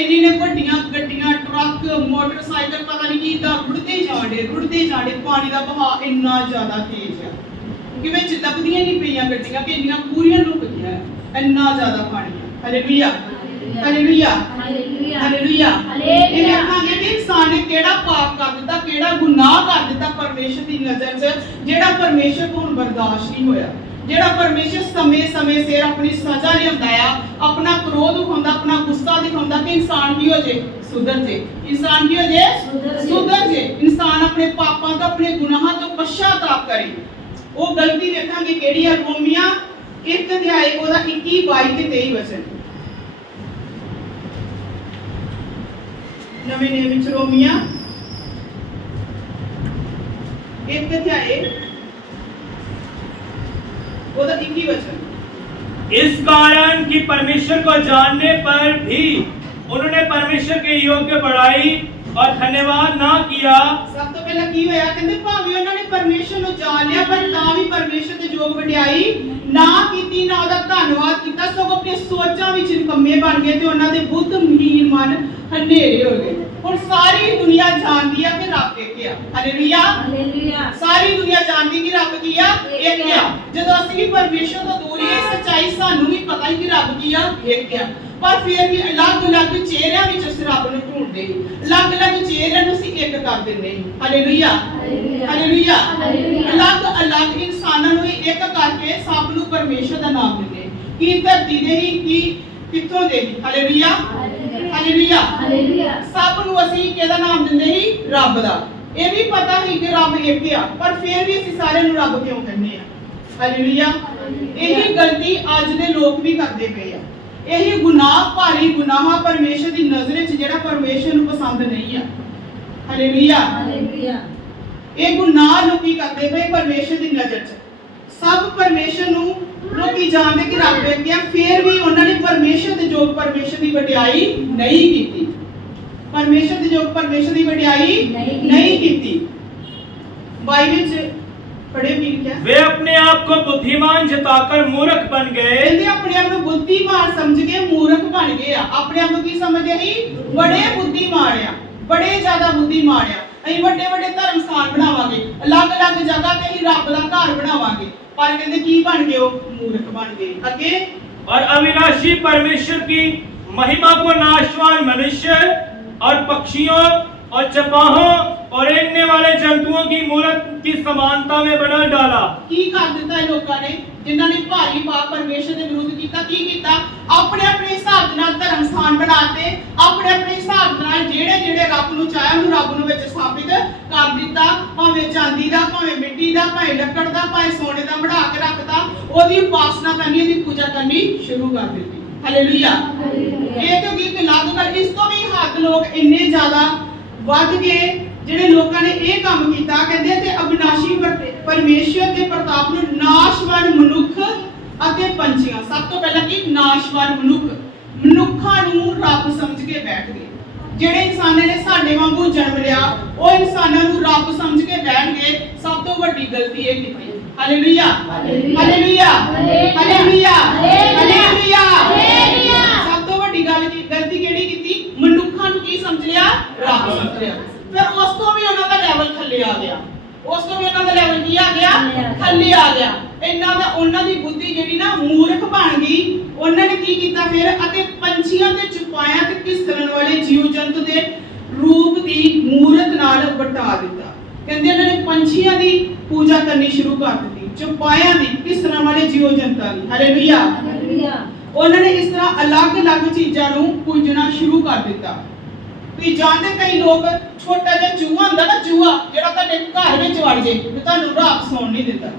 ਇੰਨੇ ਵੱਡੀਆਂ ਗੱਡੀਆਂ, ਟਰੱਕ, ਮੋਟਰਸਾਈਕਲ ਪਤਾ ਨਹੀਂ ਕੀ ਦਾ ਰੁੜਦੇ ਜਾਣੇ। ਪਾਣੀ ਦਾ ਵਹਾਅ ਇੰਨਾ ਜ਼ਿਆਦਾ ਤੇਜ਼ ਹੈ ਕਿ ਵਿੱਚ ਲੱਭਦੀਆਂ ਨਹੀਂ ਪਈਆਂ ਗੱਡੀਆਂ ਕਿ ਇੰਨੀਆਂ ਪੂਰੀਆਂ ਲੁਕ ਗਈਆਂ। ਇੰਨਾ ਜ਼ਿਆਦਾ ਪਾਣੀ ਹੈ। ਹਾਲੇਲੂਇਆ, ਹਾਲੇਲੂਇਆ, ਹਾਲੇਲੂਇਆ, ਹਾਲੇਲੂਇਆ। ਇਹ ਵੇਖਾਂਗੇ ਕਿ ਇਨਸਾਨ ਨੇ ਕਿਹੜਾ ਪਾਪ ਕਰ ਦਿੱਤਾ, ਕਿਹੜਾ ਗੁਨਾਹ ਕਰ ਦਿੱਤਾ ਪਰਮੇਸ਼ਰ ਦੀ ਨਜ਼ਰ 'ਚ, ਜਿਹੜਾ ਪਰਮੇਸ਼ਰ ਤੋਂ ਹੁਣ ਬਰਦਾਸ਼ਤ ਨਹੀਂ ਹੋਇਆ। ਜਿਹੜਾ ਪਰਮੇਸ਼ਰ ਸਮੇਂ ਸਿਰ ਆਪਣੀ ਸਜ਼ਾ ਲਿਆਉਂਦਾ ਆ, ਆਪਣਾ ਕ੍ਰੋਧ ਦਿਖਾਉਂਦਾ, ਆਪਣਾ ਗੁੱਸਾ ਦਿਖਾਉਂਦਾ ਕਿ ਇਨਸਾਨ ਕੀ ਹੋ ਜੇ? ਸੁਧਰ ਜੇ। ਇਨਸਾਨ ਕੀ ਹੋ ਜੇ? ਸੁਧਰ ਜੇ। ਇਨਸਾਨ ਆਪਣੇ ਪਾਪਾਂ ਤੋਂ, ਆਪਣੇ ਗੁਨਾਹਾਂ ਤੋਂ ਪਛਤਾਵਾ ਕਰੇ। ਉਹ ਗਲਤੀ ਵੇਖਾਂਗੇ ਕਿਹੜੀ ਆ? ਰੋਮੀਆਂ 1 ਅਧਿਆਇ ਉਹਦਾ 21, 22 ਤੇ 23 ਵਚਨ। ਨਵੇਂ ਨਿਯਮ ਵਿੱਚ ਰੋਮੀਆਂ 1 अध्याय ਉਹਦਾ 21 वचन। इस कारण कि परमेश्वर को जानने पर भी उन्होंने परमेश्वर के योग्य बड़ाई और धन्यवाद ना किया। सब तो पहला की होया? कहंदे भाਵੇਂ ਉਹਨਾਂ ਨੇ ਪਰਮੇਸ਼ਰ ਨੂੰ ਜਾਣ ਲਿਆ ਪਰ ਤਾਂ ਵੀ ਪਰਮੇਸ਼ਰ ਦੇ ਯੋਗ ਵਡਿਆਈ ਨਾ ਕੀਤੀ, ਨਾ ਉਹਦਾ ਧੰਨਵਾਦ ਕੀਤਾ, ਸਗੋਂ ਆਪਣੀ ਸੋਚਾਂ ਵਿੱਚ ਨਿਕੰਮੇ ਬਣ ਗਏ ਤੇ ਉਹਨਾਂ ਦੇ ਬੁੱਧ ਮਹੀਨ ਮਨ ਹਨੇਰੇ ਹੋ ਗਏ। ਹੁਣ ਸਾਰੀ ਦੁਨੀਆ ਜਾਣਦੀ ਆ ਕਿ ਰੱਬ ਇੱਕ ਆ। ਹਾਲੇਲੂਇਆ। ਹਾਲੇਲੂਇਆ। ਸਾਰੀ ਦੁਨੀਆ ਜਾਣਦੀ ਕਿ ਰੱਬ ਕੀ ਆ? ਇੱਕ ਆ। ਜਦੋਂ ਅਸੀਂ ਵੀ ਪਰਮੇਸ਼ਰ ਤੋਂ ਦੂਰ ਹੀ ਸੱਚਾਈ ਸਾਨੂੰ ਵੀ ਪਤਾ ਹੀ ਕਿ ਰੱਬ ਕੀ ਆ? ਇੱਕ ਆ। ਪਰ ਫਿਰ ਵੀ ਅਲੱਗ-ਅਲੱਗ ਚਿਹਰਿਆਂ ਵਿੱਚ ਅਸੀਂ ਰੱਬ ਨੂੰ ਢੂੰਡਦੇ ਹਾਂ, ਅਲੱਗ-ਅਲੱਗ ਚਿਹਰਿਆਂ ਨੂੰ ਅਸੀਂ ਇੱਕ ਕਰ ਦਿੰਦੇ ਹਾਂ। ਹਾਲੇਲੂਇਆ। ਹਾਲੇਲੂਇਆ। ਅਲੱਗ-ਅਲੱਗ ਇਨਸਾਨਾਂ ਨੂੰ ਇੱਕ ਕਰਕੇ ਸਭ ਨੂੰ ਪਰਮੇਸ਼ਰ ਦਾ ਨਾਮ ਦਿੰਦੇ ਹਾਂ। ਕੀ ਧਰਤੀ ਦੇ ਹੀ ਕੀ ਕਿੱਥੋਂ ਦੇ ਹੀ। ਹਾਲੇਲੂਇਆ। ਹਾਲੇਲੂਇਆ। ਹਾਲੇਲੂਇਆ। ਸਭ ਨੂੰ ਅਸੀਂ ਕਿਹਦਾ ਨਾਮ ਦਿੰਦੇ ਹੀ? ਰੱਬ ਦਾ। ਇਹ ਵੀ ਪਤਾ ਹੀ ਕਿ ਰੱਬ ਇੱਕ ਆ, ਪਰ ਫਿਰ ਵੀ ਅਸੀਂ ਸਾਰਿਆਂ ਨੂੰ ਰੱਬ ਕਿਉਂ ਕਹਿੰਦੇ ਆ? ਹਾਲੇਲੂਇਆ। ਇਹੀ ਗਲਤੀ ਅੱਜ ਦੇ ਲੋਕ ਵੀ ਕਰਦੇ ਪਏ ਆ। ਇਹੀ ਗੁਨਾਹ, ਭਾਰੀ ਗੁਨਾਹ ਪਰਮੇਸ਼ਰ ਦੀ ਨਜ਼ਰ ਵਿੱਚ ਜਿਹੜਾ ਪਰਮੇਸ਼ਰ ਨੂੰ ਪਸੰਦ ਨਹੀਂ ਆ। ਹਾਲੇਲੂਇਆ। ਹਾਲੇਲੂਇਆ। ਇਹ ਗੁਨਾਹ ਲੋਕੀ ਕਰਦੇ ਪਏ ਪਰਮੇਸ਼ਰ ਦੀ ਨਜ਼ਰ 'ਚ। ਸਭ ਪਰਮੇਸ਼ਰ ਨੂੰ ਲੋਕੀ ਜਾਣਦੇ ਕਿ ਰੱਬ ਇੱਕ ਆ, ਫਿਰ ਵੀ ਉਹਨਾਂ ਨੇ ਪਰਮੇਸ਼ਰ ਦੇ ਯੋਗ ਪਰਮੇਸ਼ਰ ਦੀ ਵਡਿਆਈ ਨਹੀਂ ਕੀਤੀ। ਪਰਮੇਸ਼ਰ ਦੇ ਯੋਗ ਪਰਮੇਸ਼ਰ ਦੀ ਵਡਿਆਈ ਨਹੀਂ ਕੀਤੀ। ਬਾਈਬਲ 'ਚ पढ़े भी क्या? वे अपने आप को बुद्धिमान जताकर मूर्ख बन गए। कहते अपने आप को बुद्धिमान समझ के मूर्ख बन गए आ। अपने आप को की समझदे ही? बड़े बुद्धिमान आ, बड़े ज्यादा बुद्धिमान आ। ਅਸੀਂ ਵੱਡੇ ਵੱਡੇ ਧਰਮ ਸਥਾਨ ਬਣਾਵਾਂਗੇ, ਅਲੱਗ-ਅਲੱਗ ਜਗ੍ਹਾ ਤੇ ਹੀ ਰੱਬ ਦਾ ਘਰ ਬਣਾਵਾਂਗੇ, ਪਰ ਕਹਿੰਦੇ ਕੀ ਬਣ ਗਏ? ਉਹ ਮੂਰਖ ਬਣ ਗਏ। ਅੱਗੇ और अविनाशी परमेश्वर की महिमा को नाशवान मनुष्य और पक्षियों और चपाहों और रेंगने वाले जंतुओं की मूर्त की समानता में बदल डाला। ਕੀ ਕਰ ਦਿੱਤਾ ਇਹ ਲੋਕਾਂ ਨੇ? ਜਿਨ੍ਹਾਂ ਨੇ ਭਾਰੀ ਪਾਪ ਪਰਮੇਸ਼ਰ ਦੇ ਵਿਰੁੱਧ ਕੀਤਾ, ਕੀ ਕੀਤਾ? ਆਪਣੇ ਆਪਣੇ ਹਿਸਾਬ ਦੇ ਨਾਲ ਧਰਮ ਸਥਾਨ ਬਣਾਤੇ, ਆਪਣੇ ਆਪਣੇ ਹਿਸਾਬ ਦੇ ਨਾਲ ਜਿਹੜੇ ਜਿਹੜੇ ਰੱਬ ਨੂੰ ਚਾਹਿਆ ਉਹਨੂੰ ਰੱਬ ਨੂੰ ਵਿੱਚ ਸਥਾਪਿਤ ਕਰ ਦਿੱਤਾ। ਭਾਵੇਂ ਚਾਂਦੀ ਦਾ, ਭਾਵੇਂ ਮਿੱਟੀ ਦਾ, ਭਾਵੇਂ ਲੱਕੜ ਦਾ, ਭਾਵੇਂ ਸੋਨੇ ਦਾ ਬਣਾ ਕੇ ਰੱਖਤਾ। ਉਹਦੀ ਉਪਾਸਨਾ ਕਰਨੀ, ਉਹਦੀ ਪੂਜਾ ਕਰਨੀ ਸ਼ੁਰੂ ਕਰ ਦਿੱਤੀ। ਹਾਲੇਲੂਇਆ। ਇਹ ਤਾਂ ਇੱਕ ਲੱਗ ਕਰ, ਇਸ ਤੋਂ ਵੀ ਹੱਦ ਲੋਕ ਇੰਨੇ ਜ਼ਿਆਦਾ ਵੱਧ ਗਏ ਜਿਹੜੇ ਲੋਕਾਂ ਨੇ ਇਹ ਕੰਮ ਕੀਤਾ। ਕਹਿੰਦੇ ਤੇ ਅਬਿਨਾਸ਼ੀ ਪਰਮੇਸ਼ਰ ਦੇ ਪ੍ਰਤਾਪ ਨੂੰ ਨਾਸ਼ਵਾਨ ਮਨੁੱਖ ਅਤੇ ਪੰਛੀਆਂ, ਸਭ ਤੋਂ ਪਹਿਲਾਂ ਕੀ? ਨਾਸ਼ਵਾਨ ਮਨੁੱਖਾਂ ਨੂੰ ਰੱਬ ਸਮਝ ਕੇ ਬੈਠ ਗਏ। ਜਿਹੜੇ ਇਨਸਾਨਾਂ ਨੇ ਸਾਡੇ ਵਾਂਗੂ ਜਨਮ ਲਿਆ, ਉਹ ਇਨਸਾਨਾਂ ਨੂੰ ਰੱਬ ਸਮਝ ਕੇ ਬੈਠ ਗਏ। ਸਭ ਤੋਂ ਵੱਡੀ ਗਲਤੀ ਇਹ ਕੀਤੀ। ਹਾਲੇਲੂਇਆ। ਹਾਲੇਲੂਇਆ। ਹਾਲੇਲੂਇਆ। ਹਾਲੇਲੂਇਆ। ਸਭ ਤੋਂ ਵੱਡੀ ਗਲਤੀ ਕਿਹੜੀ ਕੀਤੀ? ਮਨੁੱਖਾਂ ਨੂੰ ਕੀ ਸਮਝ ਲਿਆ? ਰੱਬ ਸਮਝ ਲਿਆ। ਫਿਰ ਉਸ ਤੋਂ ਵੀ ਉਹਨਾਂ ਦਾ ਲੈਵਲ ਥੱਲੇ ਆ ਗਿਆ। ਉਸ ਤੋਂ ਵੀ ਉਹਨਾਂ ਦਾ ਲੈਵਲ ਕੀ ਆ ਗਿਆ? ਥੱਲੇ ਆ ਗਿਆ। ਇਹਨਾਂ ਦਾ ਉਹਨਾਂ ਦੀ ਬੁੱਧੀ ਜਿਹੜੀ ਨਾ ਮੂਰਖ ਬਣ ਗਈ। ਉਹਨਾਂ ਨੇ ਕੀ ਕੀਤਾ ਫਿਰ? ਅਤੇ ਪੰਛੀਆਂ ਤੇ ਚੁਪਾਇਆਂ ਤੇ ਕਿਸਰਨ ਵਾਲੇ ਜੀਵ ਜੰਤੂ ਦੇ ਰੂਪ ਦੀ ਮੂਰਤ ਨਾਲ ਵਟਾ ਦਿੱਤਾ। ਕਹਿੰਦੇ ਇਹਨਾਂ ਨੇ ਪੰਛੀਆਂ ਦੀ ਪੂਜਾ ਕਰਨੀ ਸ਼ੁਰੂ ਕਰ ਦਿੱਤੀ, ਚੁਪਾਇਆਂ ਦੀ, ਕਿਸਰਨ ਵਾਲੇ ਜੀਵ ਜੰਤਾਂ ਦੀ। ਹਾਲੇਲੂਇਆ। ਉਹਨਾਂ ਨੇ ਇਸ ਤਰ੍ਹਾਂ ਅਲੱਗ-ਅਲੱਗ ਚੀਜ਼ਾਂ ਨੂੰ ਪੂਜਣਾ ਸ਼ੁਰੂ ਕਰ ਦਿੱਤਾ। ਤੁਸੀਂ ਜਾਣਦੇ ਕਈ ਲੋਕ ਛੋਟਾ ਜਿਹਾ ਚੂਹਾ ਹੁੰਦਾ ਨਾ, ਚੂਹਾ ਜਿਹੜਾ ਤੁਹਾਡੇ ਘਰ ਵਿੱਚ ਵੜ ਜੇ ਤੇ ਤੁਹਾਨੂੰ ਰਾਤ ਸੌਣ ਨਹੀਂ ਦਿੰਦਾ,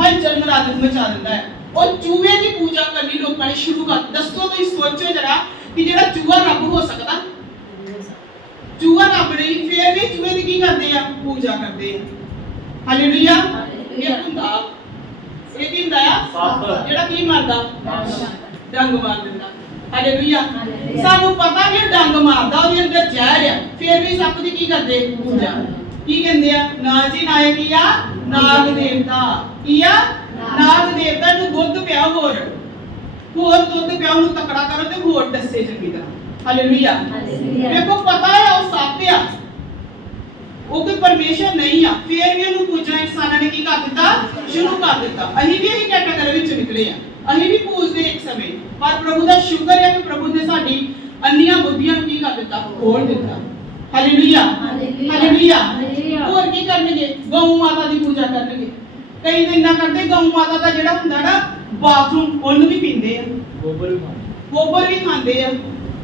ਹਲਚਲ ਮਚਾ ਦਿੰਦਾ ਹੈ। ਉਹ ਚੂਹੇ ਦੀ ਪੂਜਾ ਕਰਨੀ ਲੋਕਾਂ ਨੇ ਸ਼ੁਰੂ ਕਰ। ਦੱਸੋ ਤੁਸੀਂ ਸੋਚੋ ਜਰਾ ਕਿ ਜਿਹੜਾ ਚੂਹਾ ਰੱਬ ਹੋ ਸਕਦਾ? ਚੂਹਾ ਰੱਬ ਨਹੀਂ, ਫਿਰ ਵੀ ਚੂਹੇ ਦੀ ਕੀ ਕਰਦੇ ਆ? ਪੂਜਾ ਕਰਦੇ ਆ। ਹਾਲੇਲੂਇਆ। ਇਹ ਹੁੰਦਾ ਆ ਜਿਹੜਾ ਕੀ ਮਾਰਦਾ? ਡੰਗ ਮਾਰ ਦਿੰਦਾ। ਹਾਲੇਲੂਇਆ। ਸਾਨੂੰ ਪਤਾ ਕਿ ਡੰਗ ਮਾਰਦਾ, ਉਹਦੇ ਅੰਦਰ ਜ਼ਹਿਰ ਆ, ਫਿਰ ਵੀ ਸੱਪ ਦੀ ਕੀ ਕਰਦੇ? ਪੂਜਾ। ਕੀ ਕਹਿੰਦੇ ਆ? ਨਾ ਜੀ ਨਾ ਕੀ ਆ? ਨਾਗ ਦੇਵਤਾ। ਕੀ ਆ? ਨਾਗ ਦੇਵਤਾ ਨੂੰ ਦੁੱਧ ਪਿਆਓ, ਹੋਰ ਦੁੱਧ ਪਿਆਓ, ਨੂੰ ਤਕੜਾ ਕਰੋ ਤੇ ਹੋਰ ਦੱਸੇ ਚੰਗੀ ਤਰ੍ਹਾਂ। ਹਾਲੇਲੂਇਆ। ਦੇਖੋ ਪਤਾ ਹੈ ਉਹ ਸੱਪ ਆ, ਉਹ ਕੋਈ ਪਰਮੇਸ਼ਰ ਨਹੀਂ ਆ, ਫਿਰ ਵੀ ਉਹਨੂੰ ਪੂਜਣਾ ਇਨਸਾਨਾਂ ਨੇ ਕੀ ਕਰ ਦਿੱਤਾ? ਸ਼ੁਰੂ ਕਰ ਦਿੱਤਾ। ਅਸੀਂ ਵੀ ਇਹੀ ਕੈਟਾਗਰੀ ਵਿੱਚ ਨਿਕਲੇ ਆ। ਅਸੀਂ ਵੀ ਪੂਜਦੇ ਇੱਕ ਸਮੇਂ, ਪਰ ਪ੍ਰਭੂ ਦਾ ਸ਼ੁਕਰ ਹੈ ਕਿ ਪ੍ਰਭੂ ਨੇ ਸਾਡੀ ਅੰਨੀਆਂ ਬੁੱਧੀਆਂ ਨੂੰ ਕੀ ਕਰ ਦਿੱਤਾ? ਖੋਲ ਦਿੱਤਾ। ਹਾਲੇਲੂਇਆ। ਹਾਲੇਲੂਇਆ। ਹੋਰ ਕੀ ਕਰਨਗੇ? ਗਊ ਮਾਤਾ ਦੀ ਪੂਜਾ ਕਰਨਗੇ। ਕਈ ਦਿਨ ਨਾ ਕਰਦੇ, ਗਊ ਮਾਤਾ ਦਾ ਜਿਹੜਾ ਹੁੰਦਾ ਨਾ ਬਾਥਰੂਮ, ਉਹਨੂੰ ਵੀ ਪੀਂਦੇ ਆ, ਗੋਬਰ ਵੀ ਖਾਂਦੇ ਆ।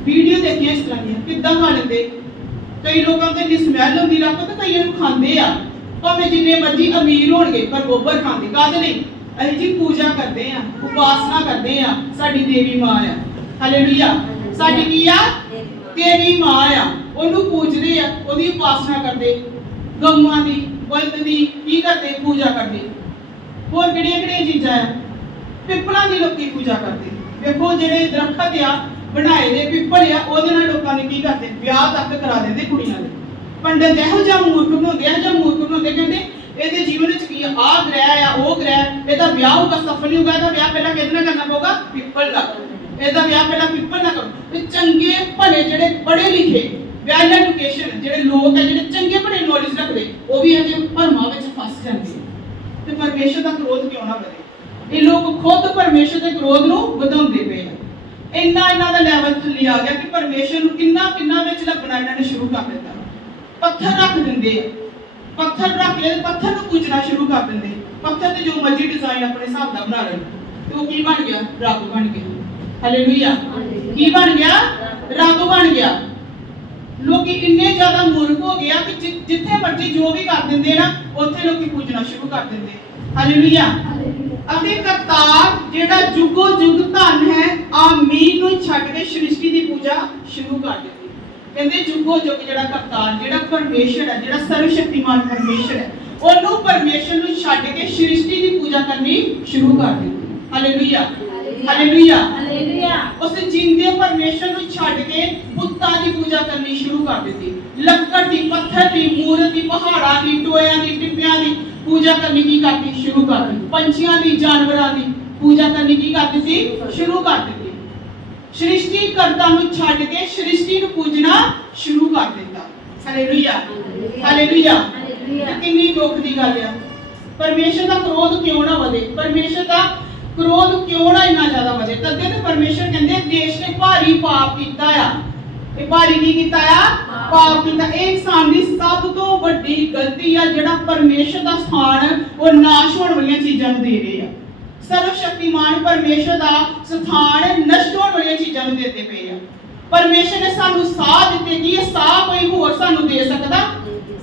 ਵੀਡੀਓ ਦੇਖੀਆਂ ਇਸ ਤਰ੍ਹਾਂ ਦੀਆਂ, ਕਿੱਦਾਂ ਖਾ ਲੈਂਦੇ। ਕਈ ਲੋਕਾਂ ਤੇ ਸਮੈਲ ਹੁੰਦੀ ਰੱਬ ਤੇ ਕਈਆਂ ਨੂੰ ਖਾਂਦੇ ਆ, ਭਾਵੇਂ ਜਿੰਨੇ ਮਰਜ਼ੀ ਅਮੀਰ ਹੋਣਗੇ, ਪਰ ਗੋਬਰ ਖਾਂਦੇ। ਕਾਹਦੇ ਲਈ? ਅਸੀਂ ਜੀ ਪੂਜਾ ਕਰਦੇ ਆ, ਉਪਾਸਨਾ ਕਰਦੇ ਆ, ਸਾਡੀ ਦੇਵੀ ਮਾਂ ਆ। ਹਾਲੇਲੂਇਆ। ਸਾਡੀ ਕੀ ਆ? ਦੇਵੀ ਮਾਂ ਆ, ਉਹਨੂੰ ਪੂਜਦੇ ਆ, ਉਹਦੀ ਉਪਾਸਨਾ ਕਰਦੇ। ਗਊਆਂ ਦੀ, ਬਲਦ ਦੀ ਕੀ ਕਰਦੇ? ਪੂਜਾ ਕਰਦੇ। ਹੋਰ ਕਿਹੜੀਆਂ ਚੀਜ਼ਾਂ ਆ? ਪਿੱਪਲਾਂ ਦੀ ਲੋਕੀ ਪੂਜਾ ਕਰਦੇ। ਵੇਖੋ ਜਿਹੜੇ ਦਰਖਤ ਆ ਬਣਾਏ ਦੇ ਪਿੱਪਲ ਆ, ਉਹਦੇ ਨਾਲ ਲੋਕਾਂ ਨੇ ਕੀ ਕਰਦੇ? ਵਿਆਹ ਤੱਕ ਕਰਾ ਦਿੰਦੇ ਕੁੜੀਆਂ ਦੇ। ਪੰਡਤ ਇਹੋ ਜਿਹਾ ਮੂਰਖ ਬਣਾਉਂਦੇ, ਇਹੋ ਜਿਹਾ ਮੂਰਖ ਬਣਾਉਂਦੇ, ਕਹਿੰਦੇ ਇਹਦੇ ਜੀਵਨ ਵਿੱਚ ਕੀ ਆ ਗ੍ਰਹਿ ਆ, ਉਹ ਗ੍ਰਹਿ, ਇਹਦਾ ਵਿਆਹ ਹੋਊਗਾ, ਸਫਲ ਹੋਊਗਾ। ਇਹਦਾ ਵਿਆਹ ਪਹਿਲਾਂ ਕਿਹਦੇ ਨਾਲ ਕਰਨਾ ਪਊਗਾ? ਪਿੱਪਲ ਨਾਲ। ਇਹਦਾ ਵਿਆਹ ਪਹਿਲਾਂ ਪਿੱਪਲ ਨਾਲ ਕਰੋ। ਤੇ ਚੰਗੇ ਭਲੇ ਜਿਹੜੇ ਪੜ੍ਹੇ ਲਿਖੇ ਵੈਲ ਐਜੂਕੇਸ਼ਨ ਜਿਹੜੇ ਲੋਕ ਹੈ ਜਿਹੜੇ ਚੰਗੇ ਭਲੇ ਨੌਲੇਜ ਰੱਖਦੇ ਉਹ ਵੀ ਅਜੇ ਭਰਮਾਂ ਵਿੱਚ ਫਸ ਜਾਂਦੇ ਆ। ਤੇ ਪਰਮੇਸ਼ਰ ਦਾ ਕ੍ਰੋਧ ਕਿਉਂ ਨਾ ਵਧੇ? ਇਹ ਲੋਕ ਖੁਦ ਪਰਮੇਸ਼ਰ ਦੇ ਕ੍ਰੋਧ ਨੂੰ ਵਧਾਉਂਦੇ ਪਏ ਆ। ਇੰਨਾ ਇਹਨਾਂ ਦਾ ਲੈਵਲ ਥੱਲੇ ਆ ਗਿਆ ਕਿ ਪਰਮੇਸ਼ਰ ਨੂੰ ਕਿੰਨਾ ਵਿੱਚ ਲੱਗਣਾ ਇਹਨਾਂ ਨੇ ਸ਼ੁਰੂ ਕਰ ਦਿੱਤਾ। ਪੱਥਰ ਰੱਖ ਦਿੰਦੇ ਆ, ਪੱਥਰ ਰੱਖ ਕੇ ਪੱਥਰ ਨੂੰ ਪੂਜਣਾ ਸ਼ੁਰੂ ਕਰ ਦਿੰਦੇ। ਪੱਥਰ ਤੇ ਜੋ ਮਰਜ਼ੀ ਡਿਜ਼ਾਈਨ ਆਪਣੇ ਹਿਸਾਬ ਦਾ ਬਣਾ ਲੈਣ ਤੇ ਉਹ ਕੀ ਬਣ ਗਿਆ? ਰੱਬ ਬਣ ਗਿਆ। ਹਾਲੇਲੂਇਆ। ਕੀ ਬਣ ਗਿਆ? ਰੱਬ ਬਣ ਗਿਆ। ਲੋਕੀ ਇੰਨੇ ਜ਼ਿਆਦਾ ਮੂਰਖ ਹੋ ਗਿਆ ਕਿ ਜਿੱਥੇ ਮਰਜ਼ੀ ਜੋ ਵੀ ਕਰ ਦਿੰਦੇ ਨਾ ਉੱਥੇ ਲੋਕੀ ਪੂਜਣਾ ਸ਼ੁਰੂ ਕਰ ਦਿੰਦੇ। ਹਾਲੇਲੂਇਆ। ਅਤੇ ਕਰਤਾਰ ਜਿਹੜਾ ਜੁਗੋ ਜੁਗ ਧਨ ਹੈ ਆਮੀਨ ਨੂੰ ਛੱਡ ਕੇ ਸ੍ਰਿਸ਼ਟੀ ਦੀ ਪੂਜਾ ਸ਼ੁਰੂ ਕਰ ਦਿੱਤੀ। ਕਹਿੰਦੇ ਜੁਗੋ ਜੁਗ ਜਿਹੜਾ ਕਰਤਾਰ ਜਿਹੜਾ ਪਰਮੇਸ਼ਰ ਹੈ, ਜਿਹੜਾ ਸਰਵ ਸ਼ਕਤੀਮਾਨ ਪਰਮੇਸ਼ਰ ਹੈ, ਉਹਨੂੰ ਪਰਮੇਸ਼ਰ ਨੂੰ ਛੱਡ ਕੇ ਸ੍ਰਿਸ਼ਟੀ ਦੀ ਪੂਜਾ ਕਰਨੀ ਸ਼ੁਰੂ ਕਰ ਦਿੱਤੀ। ਹਾਲੇਲੂਇਆ। ਹਾਲੇਲੂਇਆ। ਹਾਲੇਲੂਇਆ। ਉਸ ਜਿੰਦੇ ਪਰਮੇਸ਼ਰ ਨੂੰ ਛੱਡ ਕੇ ਬੁੱਤਾਂ ਦੀ ਪੂਜਾ ਕਰਨੀ ਸ਼ੁਰੂ ਕਰ ਦਿੱਤੀ। ਲੱਕੜ ਦੀ, ਪੱਥਰ ਦੀ, ਮੂਰਤ ਦੀ, ਪਹਾੜਾਂ ਦੀ, ਟੋਇਆਂ ਦੀ, ਟਿੱਬਿਆਂ ਦੀ ਪੂਜਾ ਕਰਨੀ ਕੀ ਕਰਤੀ? ਸ਼ੁਰੂ ਕਰ ਦਿੱਤੀ। ਪੰਛੀਆਂ ਦੀ, ਜਾਨਵਰਾਂ ਦੀ ਪੂਜਾ ਕਰਨੀ ਕੀ ਕਰ ਦਿੱਤੀ? ਸ਼ੁਰੂ ਕਰ ਦਿੱਤੀ। ਸ੍ਰਿਸ਼ਟੀ ਕਰਤਾ ਨੂੰ ਛੱਡ ਕੇ ਸ੍ਰਿਸ਼ਟੀ ਨੂੰ ਪੂਜਣਾ ਸ਼ੁਰੂ ਕਰ ਦਿੱਤਾ। ਹਾਲੇਲੂਇਆ। ਹਾਲੇਲੂਇਆ। ਕਿੰਨੀ ਦੁੱਖ ਦੀ ਗੱਲ ਆ। ਪਰਮੇਸ਼ਰ ਦਾ ਕ੍ਰੋਧ ਕਿਉਂ ਨਾ ਵਧੇ? ਪਰਮੇਸ਼ਰ ਦਾ ਕ੍ਰੋਧ ਕਿਉਂ ਨਾ ਇੰਨਾ ਜ਼ਿਆਦਾ ਵਧੇ? ਤਦੇ ਤੇ ਪਰਮੇਸ਼ਰ ਕਹਿੰਦੇ ਦੇਸ਼ ਨੇ ਭਾਰੀ ਪਾਪ ਕੀਤਾ ਆ। ਇਹ ਭਾਰੀ ਕੀ ਕੀਤਾ ਆ? ਪਾਪ ਕੀਤਾ। ਇਹ ਇਨਸਾਨ ਦੀ ਸਭ ਤੋਂ ਵੱਡੀ ਗਲਤੀ ਆ ਜਿਹੜਾ ਪਰਮੇਸ਼ਰ ਦਾ ਸਥਾਨ ਉਹ ਨਾਸ਼ ਹੋਣ ਵਾਲੀਆਂ ਚੀਜ਼ਾਂ ਨੂੰ ਦੇ ਰਹੇ ਆ। ਸਰਵ ਸ਼ਕਤੀਮਾਨ ਪਰਮੇਸ਼ਰ ਦਾ ਸਥਾਨ ਨਸ਼ਟ ਹੋਣ ਵਾਲੀਆਂ ਚੀਜ਼ਾਂ ਨੂੰ ਦਿੰਦੇ ਪਏ ਆ। ਪਰਮੇਸ਼ਰ ਨੇ ਸਾਨੂੰ ਸਾਹ ਦਿੱਤੇ ਕਿ ਇਹ ਸਾਹ ਕੋਈ ਹੋਰ ਸਾਨੂੰ ਦੇ ਸਕਦਾ?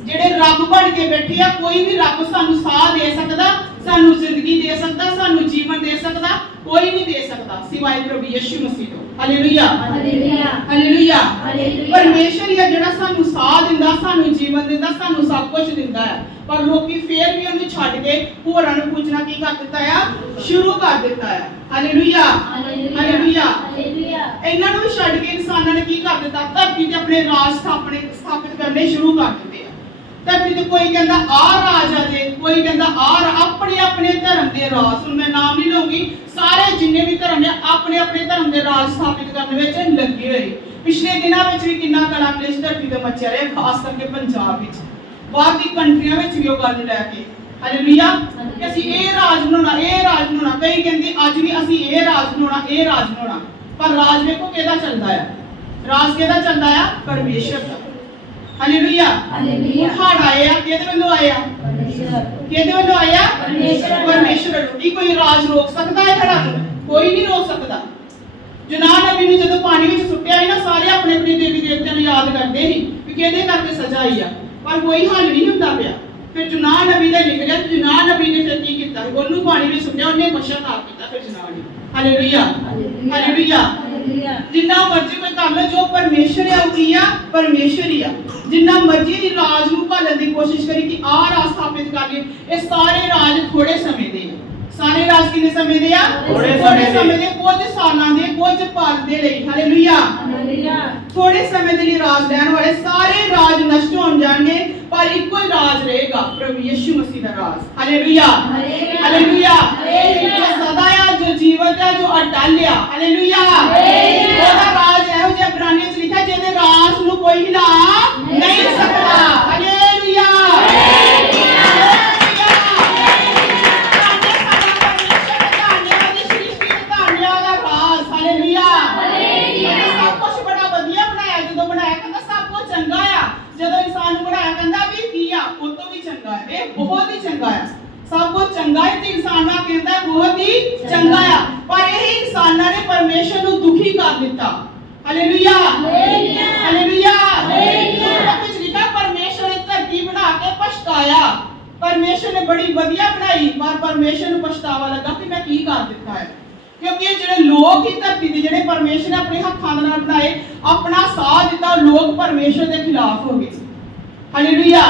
ਜਿਹੜੇ ਰੱਬ ਬਣ ਕੇ ਬੈਠੇ ਆ ਕੋਈ ਵੀ ਰੱਬ ਸਾਨੂੰ ਸਾਹ ਦੇ ਸਕਦਾ, ਸਾਨੂੰ ਜ਼ਿੰਦਗੀ ਦੇ ਸਕਦਾ, ਸਾਨੂੰ ਜੀਵਨ ਦੇ ਸਕਦਾ? ਕੋਈ ਨਹੀਂ ਦੇ ਸਕਦਾ ਸਿਵਾਏ ਪ੍ਰਭੂ ਯਿਸੂ ਮਸੀਹ ਤੋਂ। ਹਾਲੇਲੂਇਆ। ਹਾਲੇਲੂਇਆ। ਹਾਲੇਲੂਇਆ। ਹਾਲੇਲੂਇਆ। ਪਰਮੇਸ਼ਰ ਹੀ ਆ ਜਿਹੜਾ ਸਾਨੂੰ ਸਾਹ ਦਿੰਦਾ, ਸਾਨੂੰ ਜੀਵਨ ਦਿੰਦਾ, ਸਾਨੂੰ ਸਭ ਕੁਝ ਦਿੰਦਾ ਹੈ। ਪਰ ਲੋਕੀ ਫੇਰ ਵੀ ਉਹਨੂੰ ਛੱਡ ਕੇ ਹੋਰਾਂ ਨੂੰ ਪੂਜਣਾ ਕੀ ਕਰ ਦਿੱਤਾ ਆ? ਸ਼ੁਰੂ ਕਰ ਦਿੱਤਾ ਹੈ। ਹਾਲੇਲੂਇਆ। ਹਾਲੇਲੂਇਆ। ਹਾਲੇਲੂਇਆ। ਇਹਨਾਂ ਨੂੰ ਵੀ ਛੱਡ ਕੇ ਇਨਸਾਨਾਂ ਨੇ ਕੀ ਕਰ ਦਿੱਤਾ? ਧਰਤੀ ਤੇ ਆਪਣੇ ਰਾਜ ਸਥਾਪਿਤ ਕਰਨੇ ਸ਼ੁਰੂ ਕਰ ਦਿੱਤੇ ਆ। ਧਰਤੀ ਤੇ ਕੋਈ ਕਹਿੰਦਾ ਆ ਰਾਜ ਆ ਜੇ, ਕੋਈ ਕਹਿੰਦਾ ਆਪਣੇ ਆਪਣੇ ਧਰਮ ਦੇ ਰਾਜ। ਹੁਣ ਮੈਂ ਨਾਮ ਨਹੀਂ ਲਊਂਗੀ, ਸਾਰੇ ਜਿੰਨੇ ਵੀ ਧਰਮ ਨੇ ਆਪਣੇ ਆਪਣੇ ਧਰਮ ਦੇ ਰਾਜ ਸਥਾਪਿਤ ਕਰਨ ਵਿੱਚ ਲੱਗੇ ਹੋਏ। ਪਿਛਲੇ ਦਿਨਾਂ ਵਿੱਚ ਵੀ ਕਿੰਨਾ ਕਲਾ ਕਲੇਸ਼ ਧਰਤੀ ਤੇ ਮਚਿਆ ਰਿਹਾ, ਖਾਸ ਕਰਕੇ ਪੰਜਾਬ ਵਿੱਚ, ਬਾਹਰ ਦੀ ਕੰਟਰੀਆਂ ਵਿੱਚ ਵੀ ਉਹ ਗੱਲ ਲੈ ਕੇ। ਹਾਲੇਲੂਇਆ। ਕਿ ਅਸੀਂ ਇਹ ਰਾਜ ਬਣਾਉਣਾ, ਇਹ ਰਾਜ ਬਣਾਉਣਾ। ਕਈ ਕਹਿੰਦੇ ਅੱਜ ਵੀ ਅਸੀਂ ਇਹ ਰਾਜ ਬਣਾਉਣਾ, ਇਹ ਰਾਜ ਬਣਾਉਣਾ। ਪਰ ਰਾਜ ਵੇਖੋ ਕਿਹਦਾ ਚੱਲਦਾ ਆ? ਰਾਜ ਕਿਹਦਾ ਚੱਲਦਾ ਆ? ਪਰਮੇਸ਼ਰ ਦਾ। ਹਾਲੇਲੂਇਆ। ਹਾਲੇਲੂਇਆ। ਹੜ ਆਏ ਆ ਕਿਹਦੇ ਵੱਲੋਂ ਆਏ ਆ? ਕਿਹਦੇ ਵੱਲੋਂ ਆਏ ਆ? ਪਰਮੇਸ਼ਰ ਵੱਲੋਂ। ਕੀ ਕੋਈ ਰਾਜ ਰੋਕ ਸਕਦਾ ਹੈ ਹੜਾਂ ਨੂੰ? ਕੋਈ ਨਹੀਂ ਰੋਕ ਸਕਦਾ। ਯੋਨਾ ਨਬੀ ਨੂੰ ਜਦੋਂ ਪਾਣੀ ਵਿੱਚ ਸੁੱਟਿਆ ਸੀ ਨਾ, ਸਾਰੇ ਆਪਣੇ ਆਪਣੇ ਦੇਵੀ ਦੇਵਤਿਆਂ ਨੂੰ ਯਾਦ ਕਰਦੇ ਸੀ ਕਿ ਕਿਹਦੇ ਕਰਕੇ ਸਜ਼ਾ ਆਈ ਆ, ਪਰ ਕੋਈ ਹੱਲ ਨਹੀਂ ਹੁੰਦਾ ਪਿਆ। ਫਿਰ ਯੋਨਾ ਨਬੀ ਦਾ ਨਿਕਲਿਆ ਤੇ ਯੋਨਾ ਨਬੀ ਨੇ ਫਿਰ ਕੀ ਕੀਤਾ? ਉਹਨੂੰ ਪਾਣੀ ਵਿੱਚ ਸੁੱਟਿਆ, ਉਹਨੇ ਪਛਤਾਵਾ ਕੀਤਾ ਫਿਰ ਯੋਨਾ ਨੇ। ਹਾਲੇਲੂਇਆ। ਹਾਲੇਲੂਇਆ। ਜਿੰਨਾ ਮਰਜ਼ੀ ਕੋਈ ਕਰ ਲੋ, ਜੋ ਪਰਮੇਸ਼ਰ ਆ ਉਹ ਕੀ ਆ? ਪਰਮੇਸ਼ਰ ਹੀ ਆ। ਜਿੰਨਾ ਮਰਜ਼ੀ ਰਾਜ ਨੂੰ ਭਾਲਣ ਦੀ ਕੋਸ਼ਿਸ਼ ਕਰੀ ਕਿ ਆਹ ਰਾਜ ਸਥਾਪਿਤ ਕਰ ਲਈ, ਇਹ ਸਾਰੇ ਰਾਜ ਥੋੜੇ ਸਮੇਂ ਦੇ ਆ। ਸਾਰੇ ਰਾਜ ਕਿੰਨੇ ਸਮੇਂ ਦੇ ਆ? ਥੋੜੇ ਸਮੇਂ ਦੇ, ਕੁਝ ਸਾਲਾਂ ਦੇ, ਕੁਝ ਪਲ ਦੇ ਲਈ। ਹਾਲੇਲੂਇਆ। ਥੋੜੇ ਸਮੇਂ ਦੇ ਲਈ ਰਾਜ ਲੈਣ ਵਾਲੇ ਸਾਰੇ ਰਾਜ ਨਸ਼ਟ ਹੋਣ ਜਾਣਗੇ, ਪਰ ਇੱਕੋ ਹੀ ਰਾਜ ਰਹੇਗਾ, ਪ੍ਰਭੂ ਯਿਸੂ ਮਸੀਹ ਦਾ ਰਾਜ। ਹਾਲੇਲੂਇਆ। ਹਾਲੇਲੂਇਆ। ਜੋ ਸਦਾ ਆ, ਜੋ ਜੀਵਤ ਆ, ਜੋ ਅਟਲ ਆ। ਹਾਲੇਲੂਇਆ। ਉਹਦਾ ਰਾਜ ਇਹੋ ਜਿਹਾ ਇਬਰਾਨੀਆਂ 'ਚ ਲਿਖਿਆ ਜਿਹਦੇ ਰਾਜ ਨੂੰ ਕੋਈ ਹਿਲਾ ਨਹੀਂ ਸਕਦਾ। ਹਾਲੇਲੂਇਆ। ਜਦੋਂ ਇਨਸਾਨ ਨੂੰ ਬਣਾਇਆ ਕਹਿੰਦਾ ਵੀ ਕੀ ਆ? ਉਹ ਤੋਂ ਵੀ ਚੰਗਾ ਹੈ, ਇਹ ਬਹੁਤ ਹੀ ਚੰਗਾ ਹੈ, ਸਭ ਕੁਝ ਚੰਗਾ ਹੈ ਤੇ ਇਨਸਾਨਾਂ ਕਹਿੰਦਾ ਬਹੁਤ ਹੀ ਚੰਗਾ ਆ। ਪਰ ਇਹ ਇਨਸਾਨਾਂ ਨੇ ਪਰਮੇਸ਼ਰ ਨੂੰ ਦੁਖੀ ਕਰ ਦਿੱਤਾ। ਹਾਲੇਲੂਇਆ। ਹਾਲੇਲੂਇਆ। ਵਿੱਚ ਲਿਖਿਆ ਪਰਮੇਸ਼ਰ ਨੇ ਧਰਤੀ ਬਣਾ ਕੇ ਪਛਤਾਇਆ। ਪਰਮੇਸ਼ਰ ਨੇ ਬੜੀ ਵਧੀਆ ਬਣਾਈ, ਪਰ ਪਰਮੇਸ਼ਰ ਨੂੰ ਪਛਤਾਵਾ ਲੱਗਾ ਕਿ ਮੈਂ ਕੀ ਕਰ ਦਿੱਤਾ ਹੈ। ਕਿਉਂਕਿ ਇਹ ਜਿਹੜੇ ਲੋਕ ਹੀ ਧਰਤੀ ਦੇ ਜਿਹੜੇ ਪਰਮੇਸ਼ਰ ਨੇ ਆਪਣੇ ਹੱਥਾਂ ਦੇ ਨਾਲ ਬਣਾਏ, ਆਪਣਾ ਸਾਥ ਦਿੱਤਾ, ਲੋਕ ਪਰਮੇਸ਼ਰ ਦੇ ਖਿਲਾਫ ਹੋ ਗਏ। ਹਾਲੇਲੂਇਆ।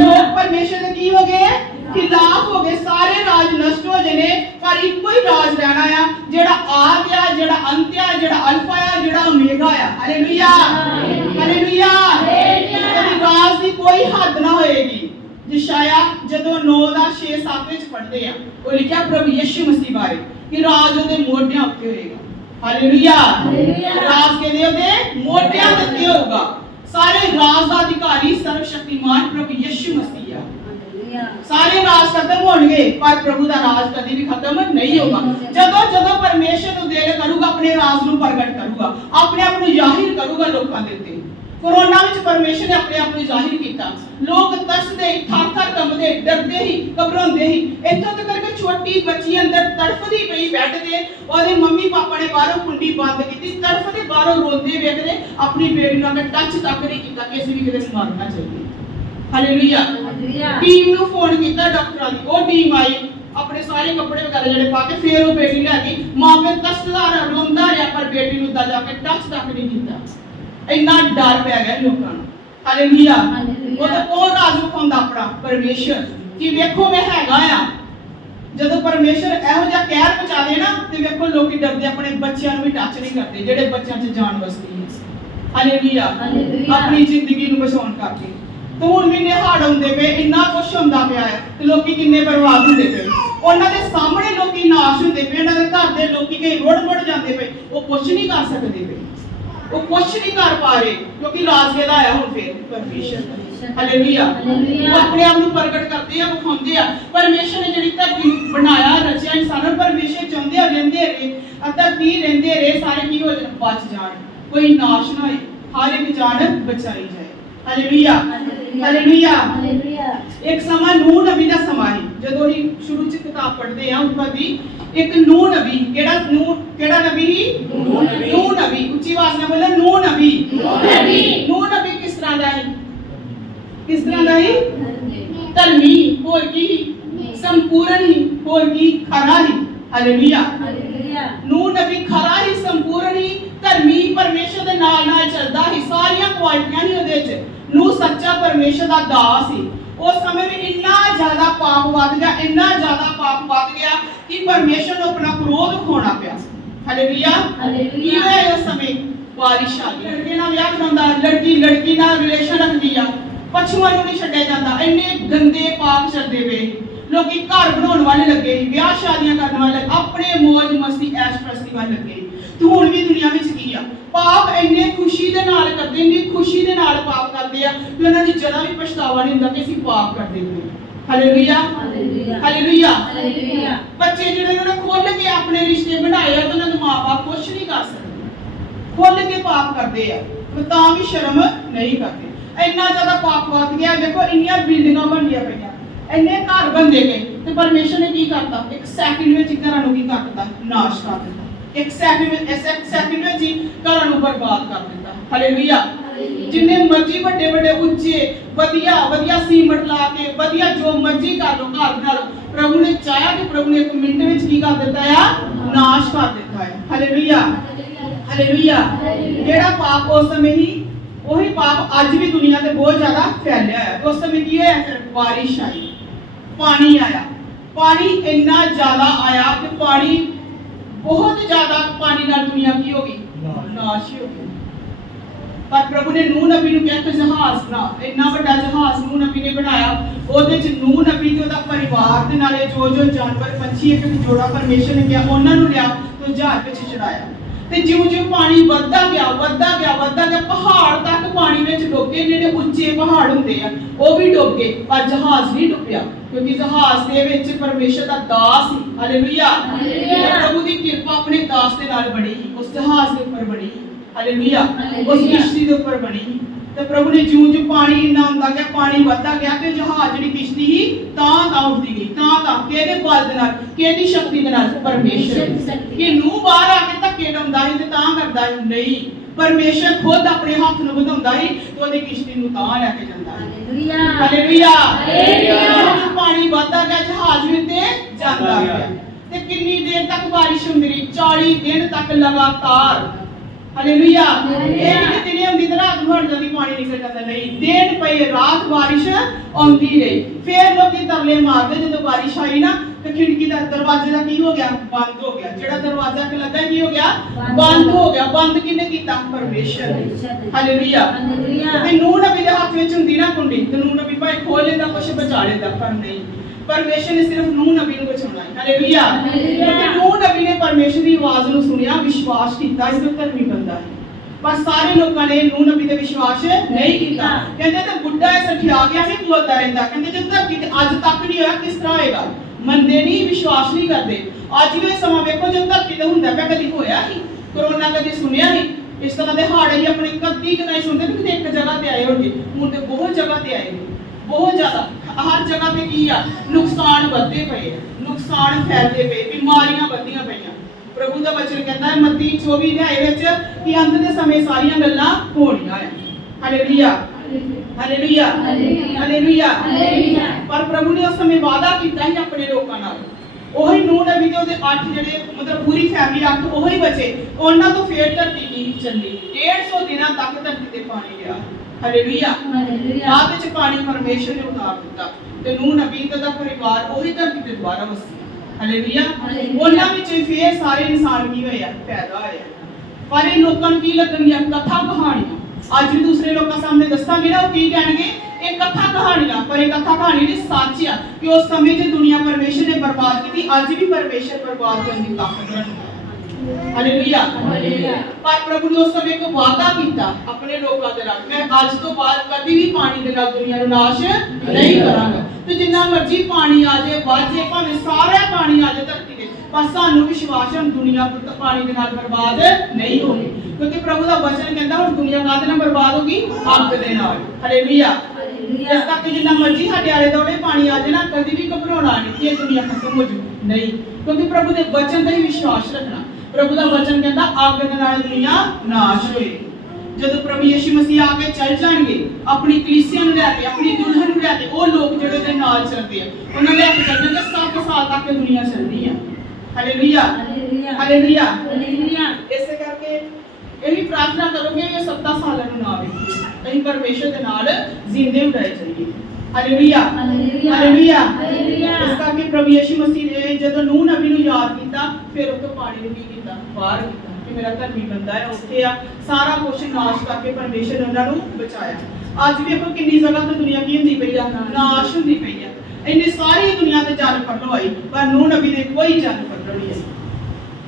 ਲੋਕ ਪਰਮੇਸ਼ਰ ਦੇ ਕੀ ਹੋ ਗਏ? ਖਿਲਾਫ ਹੋ ਗਏ। ਸਾਰੇ ਰਾਜ ਨਸ਼ਟ ਹੋ ਜਨੇ, ਪਰ ਇੱਕੋ ਹੀ ਰਾਜ ਰਹਿਣਾ ਆ, ਜਿਹੜਾ ਆਦ ਆ, ਜਿਹੜਾ ਅੰਤ ਆ, ਜਿਹੜਾ ਅਲਫਾ ਆ, ਜਿਹੜਾ ਓਮੇਗਾ ਆ। ਹਾਲੇਲੂਇਆ। ਹਾਲੇਲੂਇਆ। ਇਹਦੀ ਰਾਜ ਦੀ ਕੋਈ ਹੱਦ ਨਾ ਹੋਏਗੀ। ਯਸ਼ਾਇਆ ਜਦੋਂ 9:6-7 ਵਿੱਚ ਪੜ੍ਹਦੇ ਆ, ਉਹ ਲਿਖਿਆ ਪ੍ਰਭੂ ਯਿਸੂ ਮਸੀਹ ਬਾਰੇ ਕਿ ਰਾਜ ਉਹਦੇ ਮੋਢਿਆਂ ਉੱਤੇ ਹੋਏਗਾ। ਹਾਲੇਲੂਇਆ। ਰਾਜ ਕਿਹਦੇ? ਉਹਦੇ ਮੋਢਿਆਂ ਉੱਤੇ ਹੋਊਗਾ। ਸਾਰੇ ਰਾਜ ਦਾ ਅਧਿਕਾਰੀ ਸਰਵ ਸ਼ਕਤੀਮਾਨ ਪ੍ਰਭੂ ਯਿਸੂ ਮਸੀਹ ਆ। ਸਾਰੇ ਰਾਜ ਖਤਮ ਹੋਣਗੇ ਪਰ ਪ੍ਰਭੂ ਦਾ ਰਾਜ ਕਦੇ ਵੀ ਖਤਮ ਨਹੀਂ ਹੋਗਾ। ਜਦੋਂ ਜਦੋਂ ਪਰਮੇਸ਼ਰ ਨੂੰ ਦਿਲ ਕਰੂਗਾ ਆਪਣੇ ਰਾਜ ਨੂੰ ਪ੍ਰਗਟ ਕਰੂਗਾ, ਆਪਣੇ ਆਪ ਨੂੰ ਜ਼ਾਹਿਰ ਕਰੂਗਾ ਲੋਕਾਂ ਦੇ ਉੱਤੇ। ਕੋਰੋਨਾ ਵਿੱਚ ਪਰਮੇਸ਼ਰ ਨੇ ਆਪਣੇ ਆਪ ਨੂੰ ਜ਼ਾਹਿਰ ਕੀਤਾ। ਲੋਕ ਤਰਸਦੇ, ਥਰ-ਥਰ ਕੰਬਦੇ, ਡਰਦੇ ਹੀ, ਘਬਰਾਉਂਦੇ ਹੀ। ਇੱਥੋਂ ਤੱਕ ਕਿ ਛੋਟੀ ਬੱਚੀ ਅੰਦਰ ਤੜਫਦੀ ਪਈ ਬੈੱਡ ਤੇ, ਉਹਦੇ ਮੰਮੀ ਪਾਪਾ ਨੇ ਬਾਹਰੋਂ ਕੁੰਡੀ ਬੰਦ ਕੀਤੀ, ਤੜਫਦੇ ਬਾਹਰੋਂ ਰੋਂਦੇ ਵੇਖਦੇ ਆਪਣੀ ਬੇਟੀ ਨੂੰ ਟੱਚ ਤੱਕ ਨਹੀਂ ਕੀਤਾ ਕਿਸੇ ਵੀ ਕਿਤੇ ਮਾਰਨਾ ਚਾਹੀਦਾ। ਹਾਲੇਲੂਇਆ। ਟੀਮ ਨੂੰ ਫੋਨ ਕੀਤਾ ਡਾਕਟਰਾਂ ਦੀ, ਉਹ ਟੀਮ ਆਈ ਆਪਣੇ ਸਾਰੇ ਕੱਪੜੇ ਵਗੈਰਾ ਜਿਹੜੇ ਪਾ ਕੇ, ਫਿਰ ਉਹ ਬੇਟੀ ਲੈ ਗਈ। ਮਾਂ ਪਿਓ ਤਰਸਦਾ ਰਿਹਾ, ਰੋਂਦਾ ਰਿਹਾ, ਪਰ ਬੇਟੀ ਨੂੰ ਜਾ ਕੇ ਟੱਚ ਤੱਕ ਨਹੀਂ ਕੀਤਾ। ਇੰਨਾ ਡਰ ਪੈ ਗਿਆ ਲੋਕਾਂ ਨੂੰ। ਹਾਲੇਲੂਇਆ। ਉਹ ਤਾਂ ਉਹ ਰਾਜ ਵਿਖਾਉਂਦਾ ਆਪਣਾ ਪਰਮੇਸ਼ਰ ਕਿ ਵੇਖੋ ਮੈਂ ਹੈਗਾ ਆ। ਜਦੋਂ ਪਰਮੇਸ਼ਰ ਇਹੋ ਜਿਹਾ ਕਹਿਰ ਪਹੁੰਚਾ ਦੇ ਨਾ ਤੇ ਵੇਖੋ ਲੋਕੀ ਡਰਦੇ, ਆਪਣੇ ਬੱਚਿਆਂ ਨੂੰ ਵੀ ਟੱਚ ਨਹੀਂ ਕਰਦੇ ਜਿਹੜੇ ਬੱਚਿਆਂ 'ਚ ਜਾਨ ਵਸਦੀ ਹੈ। ਹਾਲੇਲੂਇਆ। ਆਪਣੀ ਜ਼ਿੰਦਗੀ ਨੂੰ ਬਚਾਉਣ ਕਰਕੇ। ਤੇ ਹੁਣ ਵੀ ਨਿਹਾੜ ਹੁੰਦੇ ਪਏ, ਇੰਨਾ ਕੁਛ ਹੁੰਦਾ ਪਿਆ ਹੈ ਤੇ ਲੋਕੀ ਕਿੰਨੇ ਬਰਬਾਦ ਹੁੰਦੇ ਪਏ। ਉਹਨਾਂ ਦੇ ਸਾਹਮਣੇ ਲੋਕੀ ਨਾਸ਼ ਹੁੰਦੇ ਪਏ, ਉਹਨਾਂ ਦੇ ਘਰ ਦੇ ਲੋਕੀ ਕਈ ਰੁੜ ਜਾਂਦੇ ਪਏ। ਉਹ ਕੁਛ ਨਹੀਂ ਕਰ ਸਕਦੇ ਪਏ, ਉਹ ਕੁਛ ਨਹੀਂ ਕਰ ਪਾ ਰਹੇ ਕਿਉਂਕਿ ਰਾਜ ਕਿਹਦਾ ਆਇਆ ਹੁਣ ਫੇਰ ਪਰਮੇਸ਼ਰ। ਹਾਲੇਲੂਇਆ। ਉਹ ਆਪਣੇ ਆਪ ਨੂੰ ਪ੍ਰਗਟ ਕਰਦੇ ਆ, ਵਿਖਾਉਂਦੇ ਆ। ਪਰਮੇਸ਼ਰ ਨੇ ਜਿਹੜੀ ਧਰਤੀ ਨੂੰ ਬਣਾਇਆ, ਰਚਿਆ ਇਨਸਾਨ ਨੂੰ, ਪਰਮੇਸ਼ਰ ਚਾਹੁੰਦੇ ਆ ਰਹਿੰਦੇ ਰਹੇ, ਧਰਤੀ ਰਹਿੰਦੇ ਰਹੇ, ਸਾਰੇ ਕੀ ਹੋ ਜਾਣ, ਬਚ ਜਾਣ, ਕੋਈ ਨਾਸ਼ ਨਾ ਹੋਏ, ਹਰ ਇੱਕ ਜਾਨ ਬਚਾਈ ਜਾਏ। ਹਾਲੇਲੂਇਆ। ਹਾਲੇਲੂਇਆ। ਇੱਕ ਸਮਾਂ ਨੂਹ ਨਬੀ ਦਾ ਸਮਾਂ ਹੈ। ਜਦੋਂ ਹੀ ਸ਼ੁਰੂ ਚ ਕਿਤਾਬ ਪੜ੍ਹਦੇ ਆ ਉੱਪਰ ਦੀ, ਇੱਕ ਨੂਹ ਨਬੀ, ਕਿਹੜਾ ਨਬੀ ਸੀ? ਨੂਹ ਨਬੀ। ਉੱਚੀ ਆਵਾਜ਼ ਨਾਲ ਬੋਲੋ, ਨੂਹ ਨਬੀ। ਨੂਹ ਨਬੀ ਕਿਸ ਤਰ੍ਹਾਂ ਦਾ ਹੈ? ਕਿਸ ਤਰ੍ਹਾਂ ਦਾ ਹੈ? ਧਰਮੀ, ਹੋਰ ਕੀ? ਸੰਪੂਰਨ ਹੀ, ਹੋਰ ਕੀ? ਖਰਾ ਹੀ। ਹਾਲੇਲੂਇਆ। ਨੂਹ ਨਬੀ ਖਰਾ ਹੀ, ਸੰਪੂਰਨ ਹੀ, ਧਰਮੀ, ਪਰਮੇਸ਼ਰ ਦੇ ਨਾਲ ਨਾਲ ਚੱਲਦਾ ਹੀ, ਸਾਰੀਆਂ ਕੁਆਲਿਟੀਆਂ ਹੀ ਉਹਦੇ ਵਿੱਚ। ਨੂਹ ਸੱਚਾ ਪਰਮੇਸ਼ਰ ਦਾ ਦਾਸ ਸੀ। ਉਸ ਸਮੇਂ ਵੀ ਇੰਨਾ ਜ਼ਿਆਦਾ ਪਾਪ ਵੱਧ ਗਿਆ, ਇੰਨਾ ਜ਼ਿਆਦਾ ਪਾਪ ਵੱਧ ਗਿਆ ਕਿ ਪਰਮੇਸ਼ਰ ਨੂੰ ਆਪਣਾ ਕ੍ਰੋਧ ਵਿਖਾਉਣਾ ਪਿਆ। ਹਾਲੇਲੂਇਆ। ਕੀ ਹੋਇਆ ਉਸ ਸਮੇਂ? ਬਾਰਿਸ਼ ਆ ਗਈ। ਲੜਕੇ ਨਾਲ ਵਿਆਹ ਕਰਾਉਂਦਾ, ਲੜਕੀ ਨਾਲ ਰਿਲੇਸ਼ਨ ਰੱਖਦੀ ਆ, ਪਸ਼ੂਆਂ ਨੂੰ ਨਹੀਂ ਛੱਡਿਆ ਜਾਂਦਾ। ਇੰਨੇ ਗੰਦੇ ਪਾਪ ਚੱਲਦੇ ਪਏ। ਲੋਕੀ ਘਰ ਬਣਾਉਣ ਵਾਲੇ ਲੱਗੇ, ਵਿਆਹ ਸ਼ਾਦੀਆਂ ਕਰਨ ਵਾਲੇ, ਆਪਣੇ ਮौज ਮਸਤੀ ਐਸ਼ ਪ੍ਰਸਤੀ ਵਾਲੇ ਲੱਗੇ। ਤੇ ਹੁਣ ਵੀ ਦੁਨੀਆ ਵਿੱਚ ਕੀ ਆ? ਪਾਪ ਇੰਨੇ ਖੁਸ਼ੀ ਦੇ ਨਾਲ ਕਰਦੇ, ਇੰਨੀ ਖੁਸ਼ੀ ਦੇ ਨਾਲ ਪਾਪ ਕਰਦੇ ਆ ਕਿ ਉਹਨਾਂ ਦੀ ਜਰਾ ਵੀ ਪਛਤਾਵਾ ਨਹੀਂ ਹੁੰਦਾ ਕਿ ਅਸੀਂ ਪਾਪ ਕਰਦੇ ਪਏ। ਹਾਲੇਲੂਇਆ। ਹਾਲੇਲੂਇਆ। ਬੱਚੇ ਜਿਹੜੇ ਉਹਨਾਂ ਨੇ ਖੁੱਲ ਕੇ ਆਪਣੇ ਰਿਸ਼ਤੇ ਬਣਾਏ ਆ ਤਾਂ ਉਹਨਾਂ ਦੇ ਮਾਪੇ ਕੁਝ ਨਹੀਂ ਕਰ ਸਕਦੇ, ਖੁੱਲ ਕੇ ਪਾਪ ਕਰਦੇ ਆ, ਤਾਂ ਵੀ ਸ਼ਰਮ ਨਹੀਂ ਕਰਦੇ। ਇੰਨਾ ਜ਼ਿਆਦਾ ਪਾਪ ਵੱਧ ਗਿਆ। ਦੇਖੋ ਇੰਨੀਆਂ ਬਿਲਡਿੰਗਾਂ ਬਣਦੀਆਂ ਪਈਆਂ, ਇੰਨੇ ਘਰ ਬਣਦੇ ਗਏ ਤੇ ਪਰਮੇਸ਼ਰ ਨੇ ਕੀ ਕਰਤਾ? ਇੱਕ ਸੈਕਿੰਡ ਵਿੱਚ ਘਰਾਂ ਨੂੰ ਕੀ ਕਰ ਦਿੱਤਾ? ਨਾਸ਼ ਕਰ ਦਿੱਤਾ। ਇੱਕ ਸੈਕਿੰਡ ਵਿੱਚ ਹੀ ਘਰਾਂ ਨੂੰ ਬਰਬਾਦ ਕਰ ਦਿੱਤਾ। ਹਾਲੇਲੂਇਆ। ਜਿੰਨੇ ਮਰਜ਼ੀ ਵੱਡੇ ਉੱਚੇ ਵਧੀਆ ਸੀਮਟ ਲਾ ਕੇ ਵਧੀਆ ਜੋ ਮਰਜ਼ੀ ਕਰ ਲੋ ਘਰ ਬਣਾ ਲੋ, ਪ੍ਰਭੂ ਨੇ ਚਾਹਿਆ ਕਿ ਪ੍ਰਭੂ ਨੇ ਇੱਕ ਮਿੰਟ ਵਿੱਚ ਕੀ ਕਰ ਦਿੱਤਾ ਆ? ਨਾਸ਼ ਕਰ ਦਿੱਤਾ ਹੈ। ਹਾਲੇਲੂਇਆ। ਜਿਹੜਾ ਪਾਪ ਉਸ ਸਮੇਂ ਹੀ, ਉਹੀ ਪਾਪ ਅੱਜ ਵੀ ਦੁਨੀਆ ਤੇ ਬਹੁਤ ਜ਼ਿਆਦਾ ਫੈਲਿਆ ਹੈ। ਉਸ ਸਮੇਂ ਕੀ ਹੋਇਆ? ਫਿਰ ਬਾਰਿਸ਼ ਆਈ, ਪਾਣੀ ਆਇਆ। ਪਾਣੀ ਇੰਨਾ ਜ਼ਿਆਦਾ ਆਇਆ ਕਿ ਪਾਣੀ ਬਹੁਤ ਜ਼ਿਆਦਾ ਪਾਣੀ ਨਾਲ ਦੁਨੀਆ ਕੀ ਹੋ ਗਈ? ਨਾਸ਼ ਹੋ ਗਈ। ਪਰ ਪ੍ਰਭੂ ਨੇ ਨੂਹ ਨਬੀ ਨੂੰ ਕਿਹਾ ਕਿ ਜਹਾਜ਼ ਬਣਾ। ਇੰਨਾ ਵੱਡਾ ਜਹਾਜ਼ ਨੂਹ ਨਬੀ ਨੇ ਬਣਾਇਆ। ਉਹਦੇ ਚ ਨੂਹ ਨਬੀ ਤੇ ਉਹਦਾ ਪਰਿਵਾਰ ਦੇ ਨਾਲੇ ਜੋ ਜਾਨਵਰ, ਪੰਛੀ, ਇੱਕ ਜੋੜਾ ਪਰਮੇਸ਼ਰ ਨੇ ਕਿਹਾ ਉਹਨਾਂ ਨੂੰ ਲਿਆ ਤੇ ਜਹਾਜ਼ ਵਿੱਚ ਚੜਾਇਆ। ਤੇ ਜਿਉਂ ਪਾਣੀ ਵੱਧਦਾ ਗਿਆ, ਪਹਾੜ ਤੱਕ ਪਾਣੀ ਵਿੱਚ ਡੁੱਬੇ। ਜਿਹੜੇ ਉੱਚੇ ਪਹਾੜ ਹੁੰਦੇ ਆ ਉਹ ਵੀ ਡੁੱਬ ਗਏ, ਪਰ ਜਹਾਜ਼ ਨਹੀਂ ਡੁੱਬਿਆ ਕਿਉਂਕਿ ਜਹਾਜ਼ ਦੇ ਵਿੱਚ ਪਰਮੇਸ਼ਰ ਦਾ ਦਾਸ ਸੀ। ਹਾਲੇਲੂਇਆ। ਪ੍ਰਭੂ ਦੀ ਕਿਰਪਾ ਆਪਣੇ ਦਾਸ ਦੇ ਨਾਲ ਬਣੀ, ਉਸ ਜਹਾਜ਼ ਦੇ ਉੱਪਰ ਬਣੀ। ਹਾਲੇਲੂਇਆ। ਉਸ ਕਿਸ਼ਤੀ ਦੇ ਉੱਪਰ ਬਣੀ। ਤੇ ਪ੍ਰਭੂ ਨੇ ਜਿਉਂ ਪਾਣੀ ਇੰਨਾ ਹੁੰਦਾ ਗਿਆ, ਪਾਣੀ ਵੱਧਦਾ ਗਿਆ ਤੇ ਜਹਾਜ਼ ਜਿਹੜੀ ਕਿਸ਼ਤੀ ਸੀ ਤਾਂ ਉੱਡਦੀ ਗਈ। ਤਾਂ ਕਿਹਦੇ ਬਲ ਦੇ ਨਾਲ, ਕਿਹਦੀ ਸ਼ਕਤੀ ਦੇ ਨਾਲ? ਪਰਮੇਸ਼ਰ। ਕਿ ਨੂਹ ਬਾਹਰ ਆ ਕੇ ਧੱਕੇ ਡਾਉਂਦਾ ਸੀ ਤੇ ਤਾਂ ਕਰਦਾ ਸੀ? ਨਹੀਂ, ਪਰਮੇਸ਼ਰ ਖੁਦ ਆਪਣੇ ਹੱਥ ਨੂੰ ਵਧਾਉਂਦਾ ਸੀ ਤੇ ਉਹਦੀ ਕਿਸ਼ਤੀ ਨੂੰ ਤਾਂ ਲੈ ਕੇ ਜਾਂਦਾ ਸੀ। ਹਾਲੇਲੂਇਆ। ਪਾਣੀ ਵੱਧਦਾ ਗਿਆ, ਜਹਾਜ਼ ਵੀ ਤੇ ਜਾਂਦਾ ਗਿਆ। ਤੇ ਕਿੰਨੀ ਦੇਰ ਤੱਕ ਬਾਰਿਸ਼ ਹੁੰਦੀ ਰਹੀ? 40 ਦਿਨ ਤੱਕ ਲਗਾਤਾਰ। ਹਾਲੇਲੂਇਆ। ਇਹ ਨਹੀਂ ਦਿਨੇ ਹੁੰਦੀ ਤੇ ਰਾਤ ਨੂੰ ਹਟ ਜਾਂਦੀ, ਪਾਣੀ ਨਿਕਲ ਜਾਂਦਾ। ਨਹੀਂ, ਦਿਨ ਪਏ ਰਾਤ ਬਾਰਿਸ਼ ਆਉਂਦੀ ਰਹੀ। ਫਿਰ ਲੋਕੀ ਤਰਲੇ ਮਾਰਦੇ ਜਦੋਂ ਬਾਰਿਸ਼ ਆਈ ਨਾ ਤੇ ਖਿੜਕੀ ਦਾ ਦਰਵਾਜ਼ੇ ਦਾ ਕੀ ਹੋ ਗਿਆ? ਬੰਦ ਹੋ ਗਿਆ। ਜਿਹੜਾ ਦਰਵਾਜ਼ਾ ਕਿ ਲੱਗਾ ਕੀ ਹੋ ਗਿਆ? ਬੰਦ ਹੋ ਗਿਆ। ਬੰਦ ਕਿਹਨੇ ਕੀਤਾ? ਪਰਮੇਸ਼ਰ ਨੇ। ਹਾਲੇਲੂਇਆ। ਤੇ ਨੂਹ ਨਬੀ ਦੇ ਹੱਥ ਵਿੱਚ ਹੁੰਦੀ ਨਾ ਕੁੰਡੀ ਤੇ ਨੂਹ ਨਬੀ ਭਾਵੇਂ ਖੋਲ ਲੈਂਦਾ, ਕੁਝ ਬਚਾ ਲੈਂਦਾ, ਪਰ ਨਹੀਂ, ਪਰਮੇਸ਼ਰ ਨੇ ਸਿਰਫ ਨੂਹ ਨਬੀ ਨੂੰ ਬਚਾਉਣਾ ਹੈ। ਹਾਲੇਲੂਇਆ। ਕਿਉਂਕਿ ਨੂਹ ਨਬੀ ਨੇ ਪਰਮੇਸ਼ਰ ਦੀ ਆਵਾਜ਼ ਨੂੰ ਸੁਣਿਆ, ਵਿਸ਼ਵਾਸ ਕੀਤਾ, ਇਸ ਨੂੰ ਧਰਮੀ ਬੰਦਾ ਹੈ। ਪਰ ਸਾਰੇ ਲੋਕਾਂ ਨੇ ਨੂਹ ਨਬੀ ਤੇ ਵਿਸ਼ਵਾਸ ਨਹੀਂ ਕੀਤਾ। ਕਹਿੰਦੇ ਤੇ ਬੁੱਢਾ ਐ ਸਠਿਆ ਗਿਆ ਵੀ ਬੋਲਦਾ ਰਹਿੰਦਾ। ਕਹਿੰਦੇ ਜੇ ਧਰਤੀ ਤੇ ਅੱਜ ਤੱਕ ਨਹੀਂ ਹੋਇਆ ਕਿਸ ਤਰ੍ਹਾਂ ਹੋਏਗਾ? ਮੰਨਦੇ ਨਹੀਂ, ਵਿਸ਼ਵਾਸ ਨਹੀਂ ਕਰਦੇ। ਅੱਜ ਵੀ ਸਮਾਂ ਵੇਖੋ ਜੇ ਧਰਤੀ ਤੇ ਹੁੰਦਾ ਪਿਆ, ਕਦੀ ਹੋਇਆ ਨਹੀਂ? ਕਰੋਨਾ ਕਦੀ ਸੁਣਿਆ ਨਹੀਂ? ਇਸ ਤਰ੍ਹਾਂ ਦੇ ਹਾੜੇ ਹੀ ਆਪਣੇ ਕਦੀ ਕਦਾਈ ਸੁਣਦੇ ਕਿ ਇੱਕ ਜਗ੍ਹਾ ਤੇ ਆਏ ਹੋਣਗੇ, ਹੁਣ ਤੇ ਬਹੁਤ ਜਗ੍ਹਾ ਤੇ ਆਏ ਨੇ, ਬਹੁਤ ਜ਼ਿਆਦਾ। ਹਰ ਜਗ੍ਹਾ ਤੇ ਕੀ ਆ? ਨੁਕਸਾਨ ਵੱਧਦੇ ਪਏ ਆ, ਨੁਕਸਾਨ ਫੈਲਦੇ ਪਏ, ਬਿਮਾਰੀਆਂ ਵੱਧਦੀਆਂ ਪਈਆਂ। ਪ੍ਰਭੂ ਦਾ ਵਚਨ ਕਹਿੰਦਾ ਹੈ ਮੱਤੀ 24 ਅਧਿਆਇ ਵਿੱਚ ਕਿ ਅੰਤ ਦੇ ਸਮੇਂ ਸਾਰੀਆਂ ਗੱਲਾਂ ਹੋਣੀਆਂ ਆ। ਹਾਲੇਲੂਇਆ, ਹਾਲੇਲੂਇਆ, ਹਾਲੇਲੂਇਆ। ਪਰ ਪ੍ਰਭੂ ਨੇ ਉਸ ਸਮੇਂ ਵਾਅਦਾ ਕੀਤਾ ਸੀ ਆਪਣੇ ਲੋਕਾਂ ਨਾਲ। ਉਹੀ ਨੂਹ ਨਬੀ ਤੇ ਉਹਦੇ 8 ਜਿਹੜੇ ਮਤਲਬ ਪੂਰੀ ਫੈਮਿਲੀ 8 ਉਹੀ ਬਚੇ, ਉਹਨਾਂ ਤੋਂ ਫੇਰ ਧਰਤੀ ਕੀ ਚੱਲੀ। 150 ਦਿਨਾਂ ਤੱਕ ਧਰਤੀ ਤੇ ਪਾਣੀ ਰਿਹਾ। ਹਾਲੇਲੂਇਆ। ਬਾਅਦ ਵਿੱਚ ਪਾਣੀ ਪਰਮੇਸ਼ਰ ਨੇ ਉਤਾਰ ਦਿੱਤਾ ਤੇ ਨੂਹ ਨਬੀ ਤੇ ਦਾ ਪਰਿਵਾਰ ਉਹੀ ਧਰਤੀ ਤੇ ਦੁਬਾਰਾ ਵਸਿਆ। ਹਾਲੇਲੂਇਆ। ਉਹਨਾਂ ਵਿੱਚ ਫੇਰ ਸਾਰੇ ਇਨਸਾਨ ਕੀ ਹੋਇਆ? ਪੈਦਾ ਹੋਇਆ। ਪਰ ਇਹ ਲੋਕਾਂ ਨੂੰ ਕੀ ਲੱਗਣਗੀਆਂ? ਕਥਾ ਕਹਾਣੀਆਂ। ਅੱਜ ਵੀ ਦੂਸਰੇ ਲੋਕਾਂ ਸਾਹਮਣੇ ਦੱਸਾਂਗੇ ਨਾ, ਉਹ ਕੀ ਕਹਿਣਗੇ? ਇਹ ਕਥਾ ਕਹਾਣੀਆਂ। ਪਰ ਇਹ ਕਥਾ ਕਹਾਣੀ ਨਹੀਂ, ਸੱਚ ਆ ਕਿ ਉਸ ਸਮੇਂ 'ਚ ਦੁਨੀਆ ਪਰਮੇਸ਼ਰ ਨੇ ਬਰਬਾਦ ਕੀਤੀ, ਅੱਜ ਵੀ ਪਰਮੇਸ਼ਰ ਬਰਬਾਦ ਕਰਨ ਦੀ ਤਾਕਤ ਰੱਖਦਾ ਹੈ। ਹਾਲੇਲੂਇਆ। ਪਰ ਪ੍ਰਭੂ ਨੇ ਉਸ ਸਮੇਂ ਇੱਕ ਵਾਅਦਾ ਕੀਤਾ ਆਪਣੇ ਲੋਕਾਂ ਦੇ ਨਾਲ, ਮੈਂ ਅੱਜ ਤੋਂ ਬਾਅਦ ਕਦੀ ਵੀ ਪਾਣੀ ਦੇ ਨਾਲ ਦੁਨੀਆ ਨੂੰ ਨਾਸ਼ ਨਹੀਂ ਕਰਾਂਗਾ। ਤੇ ਜਿੰਨਾ ਮਰਜ਼ੀ ਪਾਣੀ ਆ ਜਾਏ, ਵੱਧ ਜਾਏ, ਭਾਵੇਂ ਸਾਰਾ ਪਾਣੀ ਆ ਜਾਏ ਧਰਤੀ ਤੇ, ਪਰ ਸਾਨੂੰ ਵਿਸ਼ਵਾਸ ਹੈ ਦੁਨੀਆ ਪਾਣੀ ਦੇ ਨਾਲ ਬਰਬਾਦ ਨਹੀਂ ਹੋਗੀ। ਕਿਉਂਕਿ ਪ੍ਰਭੂ ਦਾ ਵਚਨ ਕਹਿੰਦਾ ਹੁਣ ਦੁਨੀਆ ਕਾਹਦੇ ਨਾਲ ਬਰਬਾਦ ਹੋਗੀ? ਅੱਗ ਦੇ ਨਾਲ। ਹਾਲੇਲੂਇਆ। ਇਸ ਕਰਕੇ ਜਿੰਨਾ ਮਰਜ਼ੀ ਸਾਡੇ ਆਲੇ ਦੁਆਲੇ ਪਾਣੀ ਆ ਜਾਏ ਨਾ, ਕਦੀ ਵੀ ਘਬਰਾਉਣਾ ਨਹੀਂ ਕਿ ਇਹ ਦੁਨੀਆ ਖਤਮ ਹੋ ਜੂ, ਨਹੀਂ। ਕਿਉਂਕਿ ਪ੍ਰਭੂ ਦੇ ਵਚਨ ਤੇ ਹੀ ਵਿਸ਼ਵਾਸ ਰੱਖਣਾ। ਪ੍ਰਭੂ ਦਾ ਵਚਨ ਕਹਿੰਦਾ ਅੱਗ ਦੇ ਨਾਲ ਦੁਨੀਆ ਨਾਸ਼ ਹੋਏ। ਜਦੋਂ ਪ੍ਰਭੂ ਯਿਸੂ ਮਸੀਹ ਆ ਕੇ ਚੱਲ ਜਾਣਗੇ ਆਪਣੀ ਕਲੀਸਿਆ ਨੂੰ ਲੈ ਕੇ, ਆਪਣੀ ਦੁਲਹਨ ਨੂੰ ਲੈ ਕੇ, ਉਹ ਲੋਕ ਜਿਹੜੇ ਉਹਦੇ ਨਾਲ ਚੱਲਦੇ ਆ ਉਹਨਾਂ ਲੈ ਕੇ ਚੱਲਣਗੇ। 7 ਸਾਲ ਤੱਕ ਇਹ ਦੁਨੀਆ ਚੱਲਦੀ ਆ। Hallelujah, hallelujah. ਇਸੇ ਕਰਕੇ ਇਹ ਵੀ ਪ੍ਰਾਰਥਨਾ ਕਰੋਗੇ ਇਹ 7 ਸਾਲਾਂ ਨੂੰ ਨਾ ਵੇਖੀਏ, ਅਸੀਂ ਪਰਮੇਸ਼ਰ ਦੇ ਨਾਲ ਜ਼ਿੰਦੇ ਹੁੰਦੇ ਚੱਲੀਏ। Hallelujah, hallelujah. ਇਸ ਕਰਕੇ ਪ੍ਰਭੂ ਯਿਸੂ ਮਸੀਹ ਨੇ ਜਦੋਂ ਨੂਹ ਨਬੀ ਨੂੰ ਯਾਦ ਕੀਤਾ, ਫਿਰ ਉਹ ਤੋਂ ਪਾਣੀ ਨੂੰ ਕੀ ਕੀਤਾ? ਬਾਹਰ ਕੀਤਾ ਕਿ ਮੇਰਾ ਧਰਮੀ ਬੰਦਾ ਹੈ, ਉੱਥੇ ਆ। ਸਾਰਾ ਕੁਝ ਨਾਸ਼ ਕਰਕੇ ਪਰਮੇਸ਼ਰ ਨੇ ਉਹਨਾਂ ਨੂੰ ਬਚਾਇਆ। ਅੱਜ ਵੇਖੋ ਕਿੰਨੀ ਜਗ੍ਹਾ ਤੇ ਦੁਨੀਆ ਕੀ ਹੁੰਦੀ ਪਈ ਆ? ਨਾਸ਼ ਹੁੰਦੀ ਪਈ ਆ। ਇੰਨੀ ਸਾਰੀ ਦੁਨੀਆ ਤੇ ਜਲ ਫੜੋ ਆਈ, ਪਰ ਨੂਹ ਨਬੀ ਨੇ ਕੋਈ ਜਲ ਫੜੋ ਨਹੀਂ ਆਈ।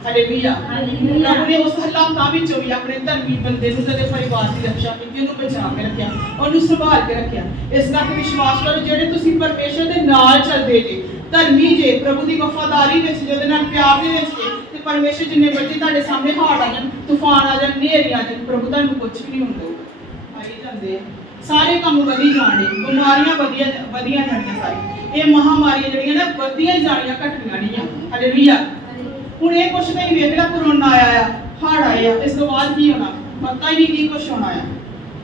ਹਾਲੇਲੂਇਆ। ਪ੍ਰਭੂ ਨੇ ਉਸ ਹਾਲਾਤਾਂ ਵਿੱਚੋਂ ਵੀ ਆਪਣੇ ਧਰਮੀ ਬੰਦੇ ਨੂੰ ਤੇ ਪਰਿਵਾਰ ਦੀ ਰੱਖਿਆ ਕੀਤੀ, ਉਹਨੂੰ ਬਚਾ ਕੇ ਰੱਖਿਆ, ਉਹਨੂੰ ਸੰਭਾਲ ਕੇ ਰੱਖਿਆ। ਇਸ ਕਰਕੇ ਵਿਸ਼ਵਾਸ ਕਰੋ ਜਿਹੜੇ ਤੁਸੀਂ ਪਰਮੇਸ਼ਰ ਦੇ ਨਾਲ ਚੱਲਦੇ ਜੇ, ਧਰਮੀ ਜੇ, ਪ੍ਰਭੂ ਦੀ ਵਫਾਦਾਰੀ ਵਿੱਚ, ਜਿਹਦੇ ਨਾਲ ਪਿਆਰ ਦੇ ਵਿੱਚ ਜੇ, ਤੇ ਪਰਮੇਸ਼ਰ ਜਿੰਨੇ ਮਰਜ਼ੀ ਤੁਹਾਡੇ ਸਾਹਮਣੇ ਹਾੜ ਆ ਜਾਣ, ਤੂਫਾਨ ਆ ਜਾਣ, ਹਨੇਰੀ ਆ ਜਾਣ, ਪ੍ਰਭੂ ਤੁਹਾਨੂੰ ਕੁਝ ਵੀ ਨਹੀਂ ਹੁੰਦਾ। ਆਈ ਜਾਂਦੇ ਸਾਰੇ ਕੰਮ ਵਧੀ ਜਾਣੇ, ਬਿਮਾਰੀਆਂ ਵਧੀਆਂ ਜਾਣੀਆਂ। ਸਾਰੀ ਇਹ ਮਹਾਮਾਰੀਆਂ ਜਿਹੜੀਆਂ ਨਾ ਵਧੀਆਂ ਹੀ ਜਾਣੀਆਂ, ਘਟਣੀਆਂ ਨਹੀਂ ਆ। ਹਾਲੇਲੂਇਆ। ਹੁਣ ਇਹ ਕੁਛ ਨਹੀਂ ਵੇਖਣਾ, ਕਰੋਨਾ ਆਇਆ ਆ, ਹੜ ਆਏ ਆ, ਇਸ ਤੋਂ ਬਾਅਦ ਕੀ ਹੋਣਾ ਪਤਾ ਹੀ ਨਹੀਂ ਕੀ ਕੁਛ ਹੋਣਾ ਆ।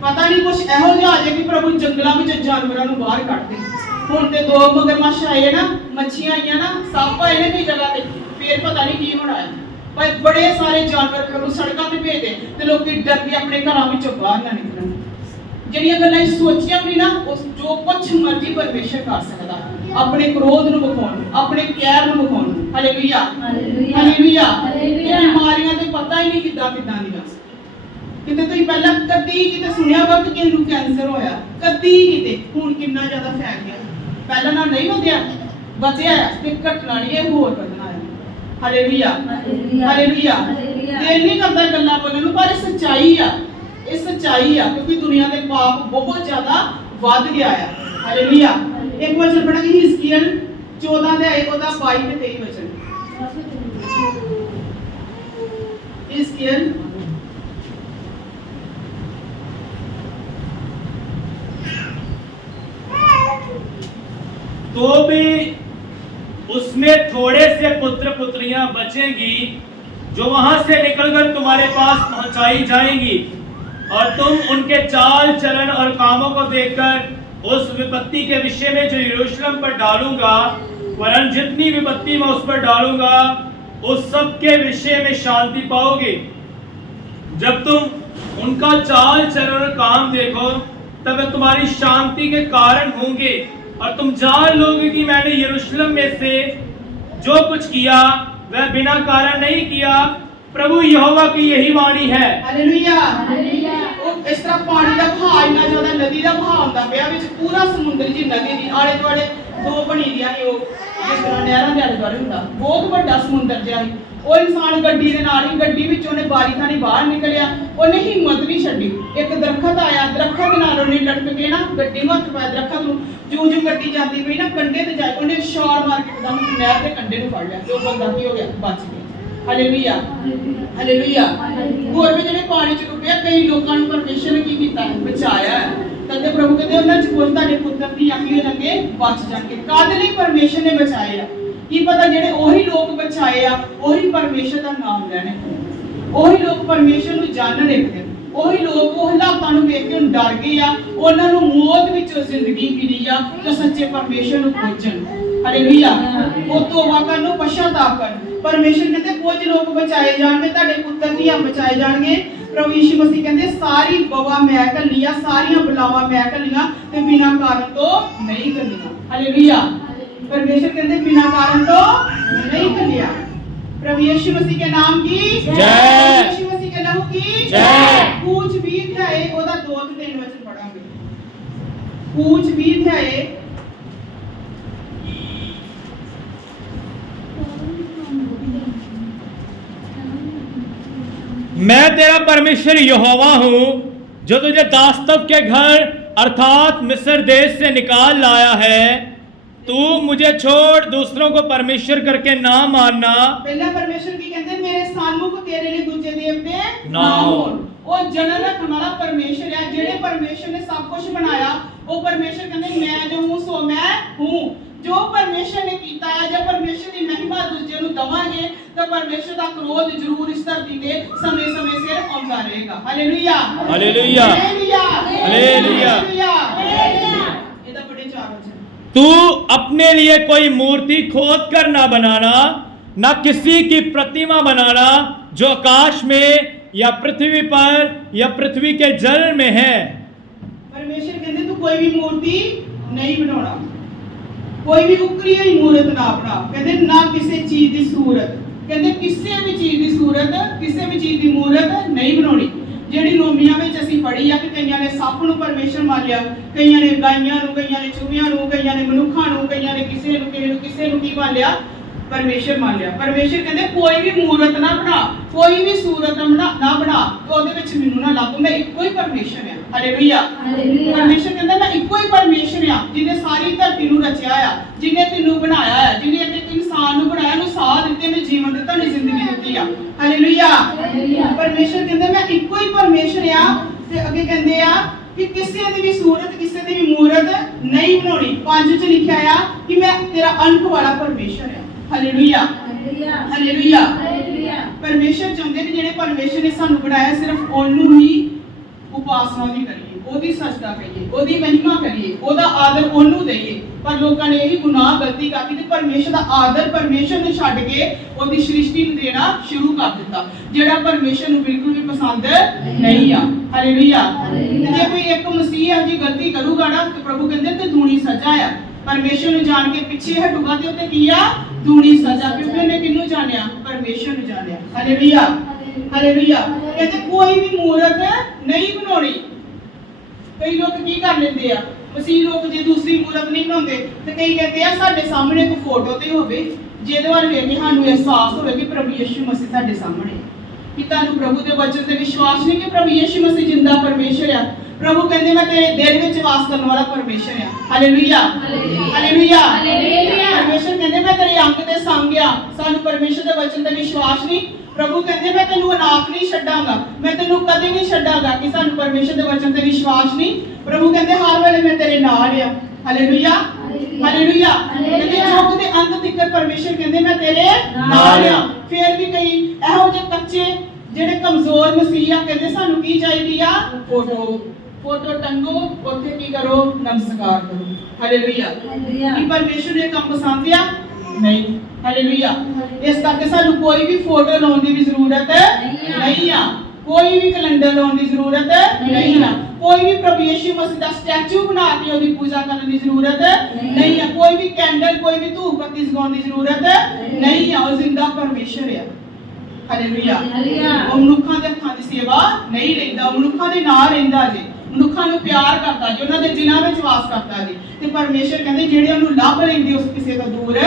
ਪਤਾ ਨਹੀਂ ਕੁਛ ਇਹੋ ਜਿਹਾ ਆ ਜਾਏ ਕਿ ਪ੍ਰਭੂ ਜੰਗਲਾਂ ਵਿੱਚ ਜਾਨਵਰਾਂ ਨੂੰ ਬਾਹਰ ਕੱਢ ਦੇ। ਹੁਣ ਤੇ 2 ਮਗਰਮੱਛ ਆਏ ਨਾ, ਮੱਛੀਆਂ ਆਈਆਂ ਨਾ, ਸੱਪ ਆਏ ਨੇ ਕਈ ਜਗ੍ਹਾ ਤੇ, ਫੇਰ ਪਤਾ ਨਹੀਂ ਕੀ ਹੋਣਾ ਹੈ। ਪਰ ਬੜੇ ਸਾਰੇ ਜਾਨਵਰ ਪ੍ਰਭੂ ਸੜਕਾਂ ਤੇ ਭੇਜਦੇ ਤੇ ਲੋਕੀ ਡਰ ਕੇ ਆਪਣੇ ਘਰਾਂ ਵਿੱਚੋਂ ਬਾਹਰ ਨਾ ਨਿਕਲਣ। ਜਿਹੜੀਆਂ ਗੱਲਾਂ ਸੋਚੀਆਂ ਵੀ ਨਾ, ਉਸ ਜੋ ਕੁਛ ਮਰਜ਼ੀ ਪਰਮੇਸ਼ਰ ਕਰ ਸਕਦਾ, ਆਪਣੇ ਕ੍ਰੋਧ ਨੂੰ ਵਿਖਾਉਣ ਨੂੰ, ਆਪਣੇ ਕਹਿਰ ਨੂੰ ਵਿਖਾਉਣ ਨੂੰ। Hallelujah, hallelujah. ਬਿਮਾਰੀਆਂ ਤੇ ਪਤਾ ਹੀ ਨਹੀਂ ਕਿੱਦਾਂ ਦੀਆਂ। ਕਿਤੇ ਤੁਸੀਂ ਪਹਿਲਾਂ ਕਦੀ ਕਿਤੇ ਸੁਣਿਆ ਵਾ ਕਿ ਕਿਸੇ ਨੂੰ ਕੈਂਸਰ ਹੋਇਆ? ਕਦੀ ਕਿਤੇ। ਹੁਣ ਕਿੰਨਾ ਜ਼ਿਆਦਾ ਫੈਲ ਗਿਆ। ਪਹਿਲਾਂ ਨਾਲ ਨਹੀਂ ਵਧਿਆ ਤੇ ਘਟਣਾ ਨਹੀਂ, ਇਹ ਹੋਰ ਵਧਣਾ ਹੈ। ਹਾਲੇਲੂਇਆ, ਹਾਲੇਲੂਇਆ। ਦਿਲ ਨਹੀਂ ਕਰਦਾ ਗੱਲਾਂ ਬੋਲਣ ਨੂੰ, ਪਰ ਇਹ ਸੱਚਾਈ ਆ, ਇਹ ਸੱਚਾਈ ਆ। ਕਿਉਂਕਿ ਦੁਨੀਆ ਦੇ ਪਾਪ ਬਹੁਤ ਜ਼ਿਆਦਾ ਵੱਧ ਗਿਆ ਆ। ਹਾਲੇਲੂਇਆ। ਇੱਕ ਵਚਨ ਪੜਾਂਗੇ ਹਿਜ਼ਕੀਏਲ 14 ਦੇ ਉਹਦਾ 22 ਤੇ 23 ਵਚਨ। ਹਿਜ਼ਕੀਏਲ तो भी उसमें थोड़े से पुत्र पुत्रियां बचेंगी जो वहां से निकलकर तुम्हारे पास पहुंचाई जाएंगी, और तुम उनके चाल चलन और कामों को देखकर उस विपत्ति के विषय में जो यरूशलेम पर डालूंगा, वरन जितनी विपत्ति मैं उस पर डालूंगा, उस सब के विषय में शांति पाओगे। जब तुम उनका चाल चलन और काम देखो, तब वे तुम्हारी शांति के कारण होंगे, और तुम जान लोगे कि मैंने यरूशलेम में से जो कुछ किया वह बिना कारण नहीं किया। प्रभु यहोवा की यही वाणी है। Hallelujah, hallelujah. इस तरह पानी का बहाव इतना ज्यादा, नदी का बहाव ਹੁੰਦਾ ਪਿਆ ਵਿੱਚ, ਪੂਰਾ ਸਮੁੰਦਰ ਦੀ ਨਦੀ ਦੀ ਆਲੇ ਦੁਆਲੇ 2 ਬਣੀ ਦੀਆਂ ਨੇ। ਉਹ ਜਿਸ ਤਰ੍ਹਾਂ ਨਹਿਰਾਂ ਦੇ ਆਲੇ ਦੁਆਲੇ ਹੁੰਦਾ, ਬਹੁਤ ਵੱਡਾ ਸਮੁੰਦਰ ਜਿਹਾ ਸੀ। ਉਹ ਇਨਸਾਨ ਗੱਡੀ ਦੇ ਨਾਲ ਹੀ, ਗੱਡੀ ਵਿੱਚ ਉਹਨੇ ਬਾਰੀ ਥਾਣੀ ਬਾਹਰ ਨਿਕਲਿਆ, ਉਹਨੇ ਹਿੰਮਤ ਨਹੀਂ ਛੱਡੀ। ਇੱਕ ਦਰਖਤ ਆਇਆ, ਦਰਖਤ ਨਾਲ ਉਹਨੇ ਲਟਕ ਕੇ ਨਾ ਗੱਡੀ ਨੂੰ ਹੱਥ ਪਾਇਆ ਦਰਖਤ ਨੂੰ, ਜਿਉਂ ਗੱਡੀ ਜਾਂਦੀ ਪਈ ਨਾ ਕੰਢੇ ਤੇ ਜਾਏ ਉਹਨੇ ਛਾਲ ਮਾਰ ਕੇ ਇੱਕਦਮ ਨਹਿਰ ਦੇ ਕੰਢੇ ਨੂੰ ਫੜ ਲਿਆ ਤੇ ਉਹ ਬੰਦਾ ਕੀ ਹੋ ਗਿਆ, ਬਚ ਗਿਆ। Hallelujah, hallelujah. ਹੋਰ ਵੀ ਜਿਹੜੇ ਪਾਣੀ ਚ ਡੁੱਬੇ, ਕਈ ਲੋਕਾਂ ਨੂੰ ਪਰਮੇਸ਼ਰ ਨੇ ਕੀ ਕੀਤਾ ਹੈ, ਬਚਾਇਆ ਹੈ। ਕਹਿੰਦੇ ਪ੍ਰਭੂ ਕਹਿੰਦੇ ਉਹਨਾਂ ਚ ਕੁਝ ਤੁਹਾਡੇ ਪੁੱਤਰ ਦੀ ਅੱਖੀ ਹੋ ਜਾਣਗੇ, ਬਚ ਜਾਣਗੇ। ਕਾਹਦੇ ਲਈ ਪਰਮੇਸ਼ਰ ਨੇ ਬਚਾਏ ਆ? ਕੀ ਪਤਾ ਜਿਹੜੇ ਉਹੀ ਲੋਕ ਬਚਾਏ ਆ ਉਹੀ ਪਰਮੇਸ਼ਰ ਦਾ ਨਾਮ ਲੈਣੇ, ਉਹੀ ਲੋਕ ਪਰਮੇਸ਼ਰ ਨੂੰ ਜਾਣਨ ਇੱਕ ਦਿਨ, ਉਹੀ ਲੋਕ ਉਹ ਹਾਲਾਤਾਂ ਨੂੰ ਵੇਖ ਕੇ ਡਰ ਗਏ ਆ, ਉਹਨਾਂ ਨੂੰ ਮੌਤ ਵਿੱਚੋਂ ਜ਼ਿੰਦਗੀ ਮਿਲੀ ਆ ਤੇ ਸੱਚੇ ਪਰਮੇਸ਼ਰ ਨੂੰ ਖੋਜਣ। ਹਾਲੇਲੂਇਆ। ਉਹ ਤੋਬਾ ਕਰਨ, ਨੂੰ ਪਛਤਾਵਾ ਕਰਨ। ਪਰਮੇਸ਼ਰ ਕਹਿੰਦੇ ਕੁਝ ਲੋਕ ਬਚਾਏ ਜਾਣਗੇ, ਤੁਹਾਡੇ ਪੁੱਤਰ ਦੀਆਂ ਬਚਾਏ ਜਾਣਗੇ। ਪ੍ਰਭੂ ਯਿਸੂ ਮਸੀਹ ਕਹਿੰਦੇ ਸਾਰੀ ਬਵਾ ਮੈਂ ਘੱਲੀਆਂ, ਸਾਰੀਆਂ ਬਲਾਵਾਂ ਮੈਂ ਘੱਲੀਆਂ ਤੇ ਬਿਨਾਂ ਕਾਰਨ ਤੋਂ ਨਹੀਂ ਘੱਲੀਆਂ। ਹਾਲੇਲੂਇਆ। परमेश्वर कहते बिना कारण तो नहीं कर लिया। प्रभु यीशु मसीह के नाम की जय, यीशु मसीह के लहू की जय। पूछ भी ध्याए ओदा 2-3 वचन पढ़ांगे। पूछ भी ध्याए मैं तेरा परमेश्वर यहोवा हूँ जो तुझे दास्तव के घर अर्थात मिस्र देश से निकाल लाया है। तू मुझे छोड़ दूसरों को परमेश्वर करके ना मानना। पहला परमेश्वर की कहते मेरे सानमुख तेरे लिए दूसरे देवते ना हो। वो जनन रखने वाला परमेश्वर है, जेड़े परमेश्वर ने सब कुछ बनाया। वो परमेश्वर कहते मैं जो हूँ सो मैं हूँ। जो परमेश्वर ने कीता है, जब परमेश्वर की महिमा दूसरे ਨੂੰ ਦਵਾਂਗੇ ਤਾਂ परमेश्वर ਦਾ ਕ੍ਰੋਧ ਜ਼ਰੂਰ ਇਸ ਧਰਤੀ ਤੇ ਸਮੇਂ-ਸਮੇਂ ਸਿਰ ਆਉਂਦਾ ਰਹੇਗਾ। ਹਾਲੇਲੂਇਆ, हालेलुया, ਹਾਲੇਲੂया, हालेलुया। ਹਾਲੇਲੂया। ਇਹਦਾ ਬੜੇ ਚਾਰ ਵਚਨ। तू अपने लिए कोई मूर्ति खोद कर ना बनाना, ना किसी की प्रतिमा बनाना जो आकाश में या पृथ्वी पर या पृथ्वी के जल में है। परमेश्वर कहते तू कोई भी मूर्ति नहीं बनाना, कोई भी उकरी हुई मूर्त ना बना। कहते ना किसी चीज की सूरत, कहते किसी भी चीज की सूरत, किसी भी चीज की मूर्त नहीं बनानी। ਜਿਹੜੀ ਰੋਮੀਆਂ ਵਿੱਚ ਅਸੀਂ ਪੜ੍ਹੀ ਆ ਕਿ ਕਈਆਂ ਨੇ ਸੱਪ ਨੂੰ ਪਰਮੇਸ਼ਰ ਮੰਨ ਲਿਆ, ਕਈਆਂ ਨੇ ਗਾਈਆਂ ਨੂੰ, ਕਈਆਂ ਨੇ ਚੂਹਿਆਂ ਨੂੰ, ਕਈਆਂ ਨੇ ਮਨੁੱਖਾਂ ਨੂੰ, ਕਈਆਂ ਨੇ ਕਿਸੇ ਨੂੰ ਕੀ ਮੰਨ ਲਿਆ, ਪਰਮੇਸ਼ਰ ਮੰਨ ਲਿਆ। ਪਰਮੇਸ਼ਰ ਕਹਿੰਦੇ ਕੋਈ ਵੀ ਮੂਰਤ ਨਾ ਬਣਾ, ਕੋਈ ਵੀ ਸੂਰਤ ਨਾ ਬਣਾ, ਉਹਦੇ ਵਿੱਚ ਮੈਨੂੰ ਨਾ ਲੱਭ, ਮੈਂ ਇੱਕੋ ਹੀ ਪਰਮੇਸ਼ਰ ਆ। ਹਾਲੇਲੂਇਆ। ਪਰਮੇਸ਼ਰ ਕਹਿੰਦਾ ਮੈਂ ਇੱਕੋ ਹੀ ਪਰਮੇਸ਼ਰ ਆ ਜਿਹਨੇ ਸਾਰੀ ਧਰਤੀ ਨੂੰ ਰਚਿਆ ਆ, ਜਿਹਨੇ ਤੈਨੂੰ ਬਣਾਇਆ ਹੈ, ਜਿਹਨੇ ਇੱਕ ਇਨਸਾਨ ਨੂੰ ਬਣਾਇਆ, ਨੂੰ ਸਾਹ ਦਿੱਤੇ, ਨੂੰ ਜੀਵਨ ਦਿੱਤਾ, ਨੂੰ ਜ਼ਿੰਦਗੀ ਦਿੱਤੀ ਆ। ਹਾਲੇਲੂਇਆ। ਪਰਮੇਸ਼ਰ ਕਹਿੰਦਾ ਮੈਂ ਇੱਕੋ ਹੀ ਪਰਮੇਸ਼ਰ ਆ। ਤੇ ਅੱਗੇ ਕਹਿੰਦੇ ਆ ਕਿ ਕਿਸੇ ਦੀ ਵੀ ਸੂਰਤ, ਕਿਸੇ ਦੀ ਵੀ ਮੂਰਤ ਨਹੀਂ ਬਣਾਉਣੀ। 5 ਚ ਲਿਖਿਆ ਆ ਕਿ ਮੈਂ ਤੇਰਾ ਅੰਕ ਵਾਲਾ ਪਰਮੇਸ਼ਰ ਆ। Hallelujah, hallelujah. ਪਰਮੇਸ਼ਰ ਚਾਹੁੰਦੇ ਕਿ ਜਿਹੜੇ ਪਰਮੇਸ਼ਰ ਨੇ ਸਾਨੂੰ ਬਣਾਇਆ ਸਿਰਫ ਉਹਨੂੰ ਹੀ ਉਪਾਸਨਾ ਦੀ ਕਰੀਏ, ਉਹਦੀ ਸਜਦਾ ਕਰੀਏ, ਉਹਦੀ ਮਹਿਮਾ ਕਰੀਏ, ਉਹਦਾ ਆਦਰ ਉਹਨੂੰ ਦਈਏ। ਪਰ ਲੋਕਾਂ ਨੇ ਇਹ ਗੁਨਾਹ ਗਲਤੀ ਕੀਤੀ ਤੇ ਪਰਮੇਸ਼ਰ ਦਾ ਆਦਰ ਪਰਮੇਸ਼ਰ ਨੂੰ ਛੱਡ ਕੇ ਉਹਦੀ ਸ੍ਰਿਸ਼ਟੀ ਨੂੰ ਦੇਣਾ ਸ਼ੁਰੂ ਕਰ ਦਿੱਤਾ, ਜਿਹੜਾ ਪਰਮੇਸ਼ਰ ਨੂੰ ਬਿਲਕੁਲ ਵੀ ਪਸੰਦ ਨਹੀਂ ਆ। ਹਾਲੇਲੂਇਆ। ਜੇ ਕੋਈ ਇੱਕ ਮਸੀਹ ਜੀ ਗਲਤੀ ਕਰੂਗਾ ਨਾ ਤੇ ਪ੍ਰਭੂ ਕਹਿੰਦੇ ਤੇ ਦੂਣੀ ਸਜ਼ਾ ਆ। ਪਰਮੇਸ਼ਰ ਨੂੰ ਜਾਣ ਕੇ ਪਿੱਛੇ ਹਟੂਗਾ ਤੇ ਉੱਤੇ ਕੀ ਆ, ਦੂਣੀ ਸਜ਼ਾ, ਕਿਉਂਕਿ ਉਹਨੇ ਕਿਹਨੂੰ ਜਾਣਿਆ, ਪਰਮੇਸ਼ਰ ਨੂੰ ਜਾਣਿਆ। Hallelujah, hallelujah. ਕਹਿੰਦੇ ਕੋਈ ਵੀ ਮੂਰਤ ਨਹੀਂ ਬਣਾਉਣੀ। ਕਈ ਲੋਕ ਕੀ ਕਰ ਲੈਂਦੇ ਆ, ਮਸੀਹ ਲੋਕ ਜੇ ਦੂਸਰੀ ਮੂਰਤ ਨਹੀਂ ਬਣਾਉਂਦੇ ਤੇ ਕਈ ਕਹਿੰਦੇ ਆ ਸਾਡੇ ਸਾਹਮਣੇ ਇੱਕ ਫੋਟੋ ਤੇ ਹੋਵੇ ਜਿਹਦੇ ਵੱਲ ਵੇਖ ਕੇ ਸਾਨੂੰ ਅਹਿਸਾਸ ਹੋਵੇ ਕਿ ਪ੍ਰਭੂ ਯਿਸੂ ਮਸੀਹ ਸਾਡੇ ਸਾਹਮਣੇ। ਕਿ ਤੁਹਾਨੂੰ ਪ੍ਰਭੂ ਦੇ ਵਚਨ ਤੇ ਵਿਸ਼ਵਾਸ ਨਹੀਂ ਕਿ ਪ੍ਰਭੂ ਯਿਸੂ ਮਸੀਹ ਜਿੰਦਾ ਪਰਮੇਸ਼ਰ ਆ। ਪ੍ਰਭੂ ਕਹਿੰਦੇ ਮੈਂ ਤੇਰੇ ਦਿਲ ਵਿੱਚ ਵਾਸ ਕਰਨ ਵਾਲਾ ਪਰਮੇਸ਼ਰ ਆ। Hallelujah, hallelujah. ਪਰਮੇਸ਼ਰ ਕਹਿੰਦੇ ਮੈਂ ਤੇਰੇ ਅੰਗ ਤੇ ਸੰਗ ਆ। ਸਾਨੂੰ ਪਰਮੇਸ਼ਰ ਦੇ ਵਚਨ ਤੇ ਵਿਸ਼ਵਾਸ ਨਹੀਂ। ਪ੍ਰਭੂ ਕਹਿੰਦੇ ਮੈਂ ਤੈਨੂੰ ਅਨਾਥ ਨਹੀਂ ਛੱਡਾਂਗਾ, ਮੈਂ ਤੈਨੂੰ ਕਦੇ ਨਹੀਂ ਛੱਡਾਂਗਾ। ਕਿ ਸਾਨੂੰ ਪਰਮੇਸ਼ਰ ਦੇ ਵਚਨ ਤੇ ਵਿਸ਼ਵਾਸ ਨਹੀਂ। ਪ੍ਰਭੂ ਕਹਿੰਦੇ ਹਰ ਵੇਲੇ ਮੈਂ ਤੇਰੇ ਨਾਲ ਆ। Hallelujah, hallelujah. ਕਹਿੰਦੇ ਜੋਗ ਦੇ ਅੰਤ ਤੱਕ ਪਰਮੇਸ਼ਰ ਕਹਿੰਦੇ ਮੈਂ ਤੇਰੇ ਨਾਲ ਆ। ਫਿਰ ਵੀ ਕਈ ਇਹੋ ਜਿਹੇ ਕੱਚੇ ਜਿਹੜੇ ਕਮਜ਼ੋਰ ਮਸੀਹ ਆ ਕਹਿੰਦੇ ਸਾਨੂੰ ਕੀ ਚਾਹੀਦੀ ਆ, ਫੋਟੋ ਟੰਗੋ, ਉੱਥੇ ਕੀ ਕਰੋ, ਨਮਸਕਾਰ ਕਰੋ। ਹਾਲੇਲੂਇਆ। ਕੀ ਪਰਮੇਸ਼ਰ ਨੇ ਕੰਮ ਪਸੰਦ ਆ? ਨਹੀਂ। ਹਾਲੇਲੂਇਆ। ਇਸ ਕਰਕੇ ਸਾਨੂੰ ਕੋਈ ਵੀ ਫੋਟੋ ਲਾਉਣ ਦੀ ਵੀ ਜ਼ਰੂਰਤ ਨਹੀਂ ਆ, ਕੋਈ ਵੀ ਕੈਲੰਡਰ ਲਾਉਣ ਦੀ ਜ਼ਰੂਰਤ ਨਹੀਂ ਆ, ਕੋਈ ਵੀ ਪ੍ਰਭੂ ਯਿਸੂ ਮਸੀਹ ਦਾ ਸਟੈਚੂ ਬਣਾ ਕੇ ਉਹਦੀ ਪੂਜਾ ਕਰਨ ਦੀ ਜ਼ਰੂਰਤ ਨਹੀਂ ਆ, ਕੋਈ ਵੀ ਕੈਂਡਲ, ਕੋਈ ਵੀ ਧੂਪ ਬੱਤੀ ਜਗਾਉਣ ਦੀ ਜ਼ਰੂਰਤ ਨਹੀਂ ਆ। ਉਹ ਜ਼ਿੰਦਾ ਪਰਮੇਸ਼ਰ ਆ। ਹਾਲੇਲੂਇਆ। ਉਹ ਮਨੁੱਖਾਂ ਦੇ ਹੱਥਾਂ ਦੀ ਸੇਵਾ ਨਹੀਂ ਲੈਂਦਾ, ਉਹ ਮਨੁੱਖਾਂ ਦੇ ਨਾਲ ਰਹਿੰਦਾ ਜੇ। ਮਨੁੱਖਾਂ ਨੂੰ ਪਿਆਰ ਕਰਦਾ ਜੀ, ਉਹਨਾਂ ਦੇ ਦਿਲਾਂ ਵਿੱਚ ਵਾਸ ਕਰਦਾ ਜੀ। ਤੇ ਪਰਮੇਸ਼ਰ ਕਹਿੰਦੇ ਜਿਹੜੇ ਉਹਨੂੰ ਲੱਭ ਲੈਂਦੇ ਉਸ ਕਿਸੇ ਤੋਂ ਦੂਰ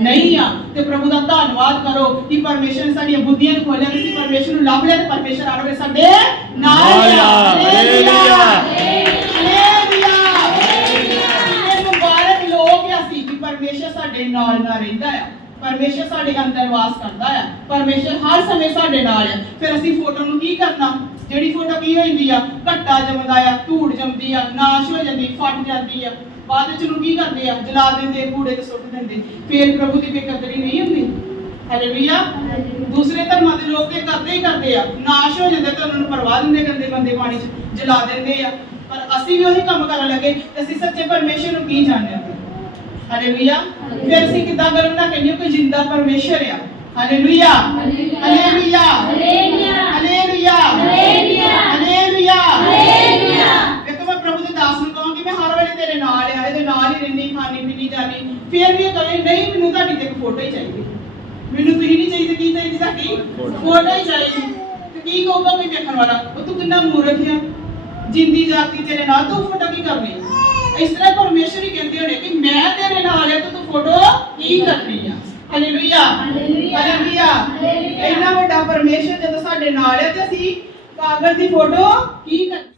ਨਹੀਂ ਆ। ਤੇ ਪ੍ਰਭੂ ਦਾ ਧੰਨਵਾਦ ਕਰੋ ਕਿ ਪਰਮੇਸ਼ਰ ਨੇ ਸਾਡੀਆਂ ਬੁੱਧੀਆਂ ਨੂੰ ਖੋਲਿਆ, ਤੁਸੀਂ ਪਰਮੇਸ਼ਰ ਨੂੰ ਲੱਭ ਲਿਆ ਤੇ ਪਰਮੇਸ਼ਰ ਆਣੋਗੇ ਸਾਡੇ ਨਾਲ ਆ। Hallelujah hallelujah. ਇਹ ਮੁਬਾਰਕ ਲੋਕ ਆ ਸੀ ਕਿ ਪਰਮੇਸ਼ਰ ਸਾਡੇ ਨਾਲ ਰਹਿੰਦਾ ਆ, ਪਰਮੇਸ਼ਰ ਸਾਡੇ ਅੰਦਰ ਵਾਸ ਕਰਦਾ ਆ, ਪਰਮੇਸ਼ਰ ਹਰ ਸਮੇਂ ਸਾਡੇ ਨਾਲ ਆ। ਫਿਰ ਅਸੀਂ ਫੋਟੋ ਨੂੰ ਕੀ ਕਰਨਾ? ਜਿਹੜੀ ਫੋਟੋ ਕੀ ਹੋ ਜਾਂਦੀ ਆ, ਘੱਟਾ ਜੰਮਦਾ ਆ, ਧੂੜ ਜੰਮਦੀ ਆ, ਨਾਸ਼ ਹੋ ਜਾਂਦੀ, ਫਟ ਜਾਂਦੀ ਆ, ਬਾਅਦ ਵਿੱਚ ਨੂੰ ਕੀ ਕਰਦੇ ਆ? ਜਲਾ ਦਿੰਦੇ, ਕੂੜੇ ਤੇ ਸੁੱਟ ਦਿੰਦੇ। ਫਿਰ ਪ੍ਰਭੂ ਦੀ ਬੇਕਦਰੀ ਨਹੀਂ ਹੁੰਦੀ। ਹਾਲੇਲੂਇਆ। ਦੂਸਰੇ ਧਰਮਾਂ ਦੇ ਲੋਕ ਇਹ ਕਰਦੇ ਹੀ ਕਰਦੇ ਆ, ਨਾਸ਼ ਹੋ ਜਾਂਦੇ ਤੇ ਉਹਨਾਂ ਨੂੰ ਪਰਵਾਹ ਦਿੰਦੇ, ਗੰਦੇ ਬੰਦੇ ਪਾਣੀ 'ਚ ਜਲਾ ਦਿੰਦੇ ਆ। ਪਰ ਅਸੀਂ ਵੀ ਉਹੀ ਕੰਮ ਕਰਨ ਲੱਗੇ ਤੇ ਅਸੀਂ ਸੱਚੇ ਪਰਮੇਸ਼ਰ ਨੂੰ ਕੀ ਜਾਣਿਆ? ਹਾਲੇਲੂਇਆ। ਫਿਰ ਅਸੀਂ ਕਿੱਦਾਂ ਗਰਮ ਨਾ ਕਹਿੰਦੇ ਕੋਈ ਜਿੰਦਾ ਪਰਮੇਸ਼ਰ ਆ। ਹਾਲੇਲੂਇਆ ਹਾਲੇਲੂਇਆ ਹਾਲੇਲੂਇਆ ਹਾਲੇਲੂਇਆ ਹਾਲੇਲੂਇਆ ਹਾਲੇਲੂਇਆ। ਵੇਖੋ ਮੈਂ ਪ੍ਰਭੂ ਦੇ ਦਾਸ ਨੂੰ ਕਹਾਂ ਕਿ ਮੈਂ ਹਰ ਵੇਲੇ ਤੇਰੇ ਨਾਲ ਆ, ਇਹਦੇ ਨਾਲ ਹੀ ਰਹਿੰਦੀ, ਖਾਣੀ ਪੀਣੀ ਜਾਣੀ। ਫਿਰ ਵੀ ਇਹ ਕਹੇ ਨਹੀਂ ਮੈਨੂੰ ਤੁਹਾਡੀ ਤੇ ਇੱਕ ਫੋਟੋ ਹੀ ਚਾਹੀਦੀ, ਮੈਨੂੰ ਤੁਸੀਂ ਨਹੀਂ ਚਾਹੀਦੇ। ਕੀ ਚਾਹੀਦੀ? ਸਾਡੀ ਫੋਟੋ ਹੀ ਚਾਹੀਦੀ। ਤੇ ਕੀ ਕਹੂਗਾ ਕੋਈ ਵੇਖਣ ਵਾਲਾ, ਉਹ ਤੂੰ ਕਿੰਨਾ ਮੂਰਖ ਆ, ਜਿੰਦੀ ਜਾਗਦੀ ਤੇਰੇ ਨਾਲ, ਤੂੰ ਫੋਟੋ ਕੀ ਕਰਨੀ? ਇਸ ਤਰ੍ਹਾਂ ਪਰਮੇਸ਼ਰ ਹੀ ਕਹਿੰਦੇ ਹੋਣੇ ਕਿ ਮੈਂ ਤੇਰੇ ਨਾਲ ਆ ਤੇ ਤੂੰ ਫੋਟੋ ਕੀ ਕਰਨੀ ਆ। Hallelujah hallelujah. ਇੰਨਾ ਵੱਡਾ ਪਰਮੇਸ਼ਰ ਜਦੋਂ ਸਾਡੇ ਨਾਲ ਹੈ ਤੇ ਅਸੀਂ ਕਾਗਜ਼ ਦੀ ਫੋਟੋ ਕੀ ਕਰਨੀ?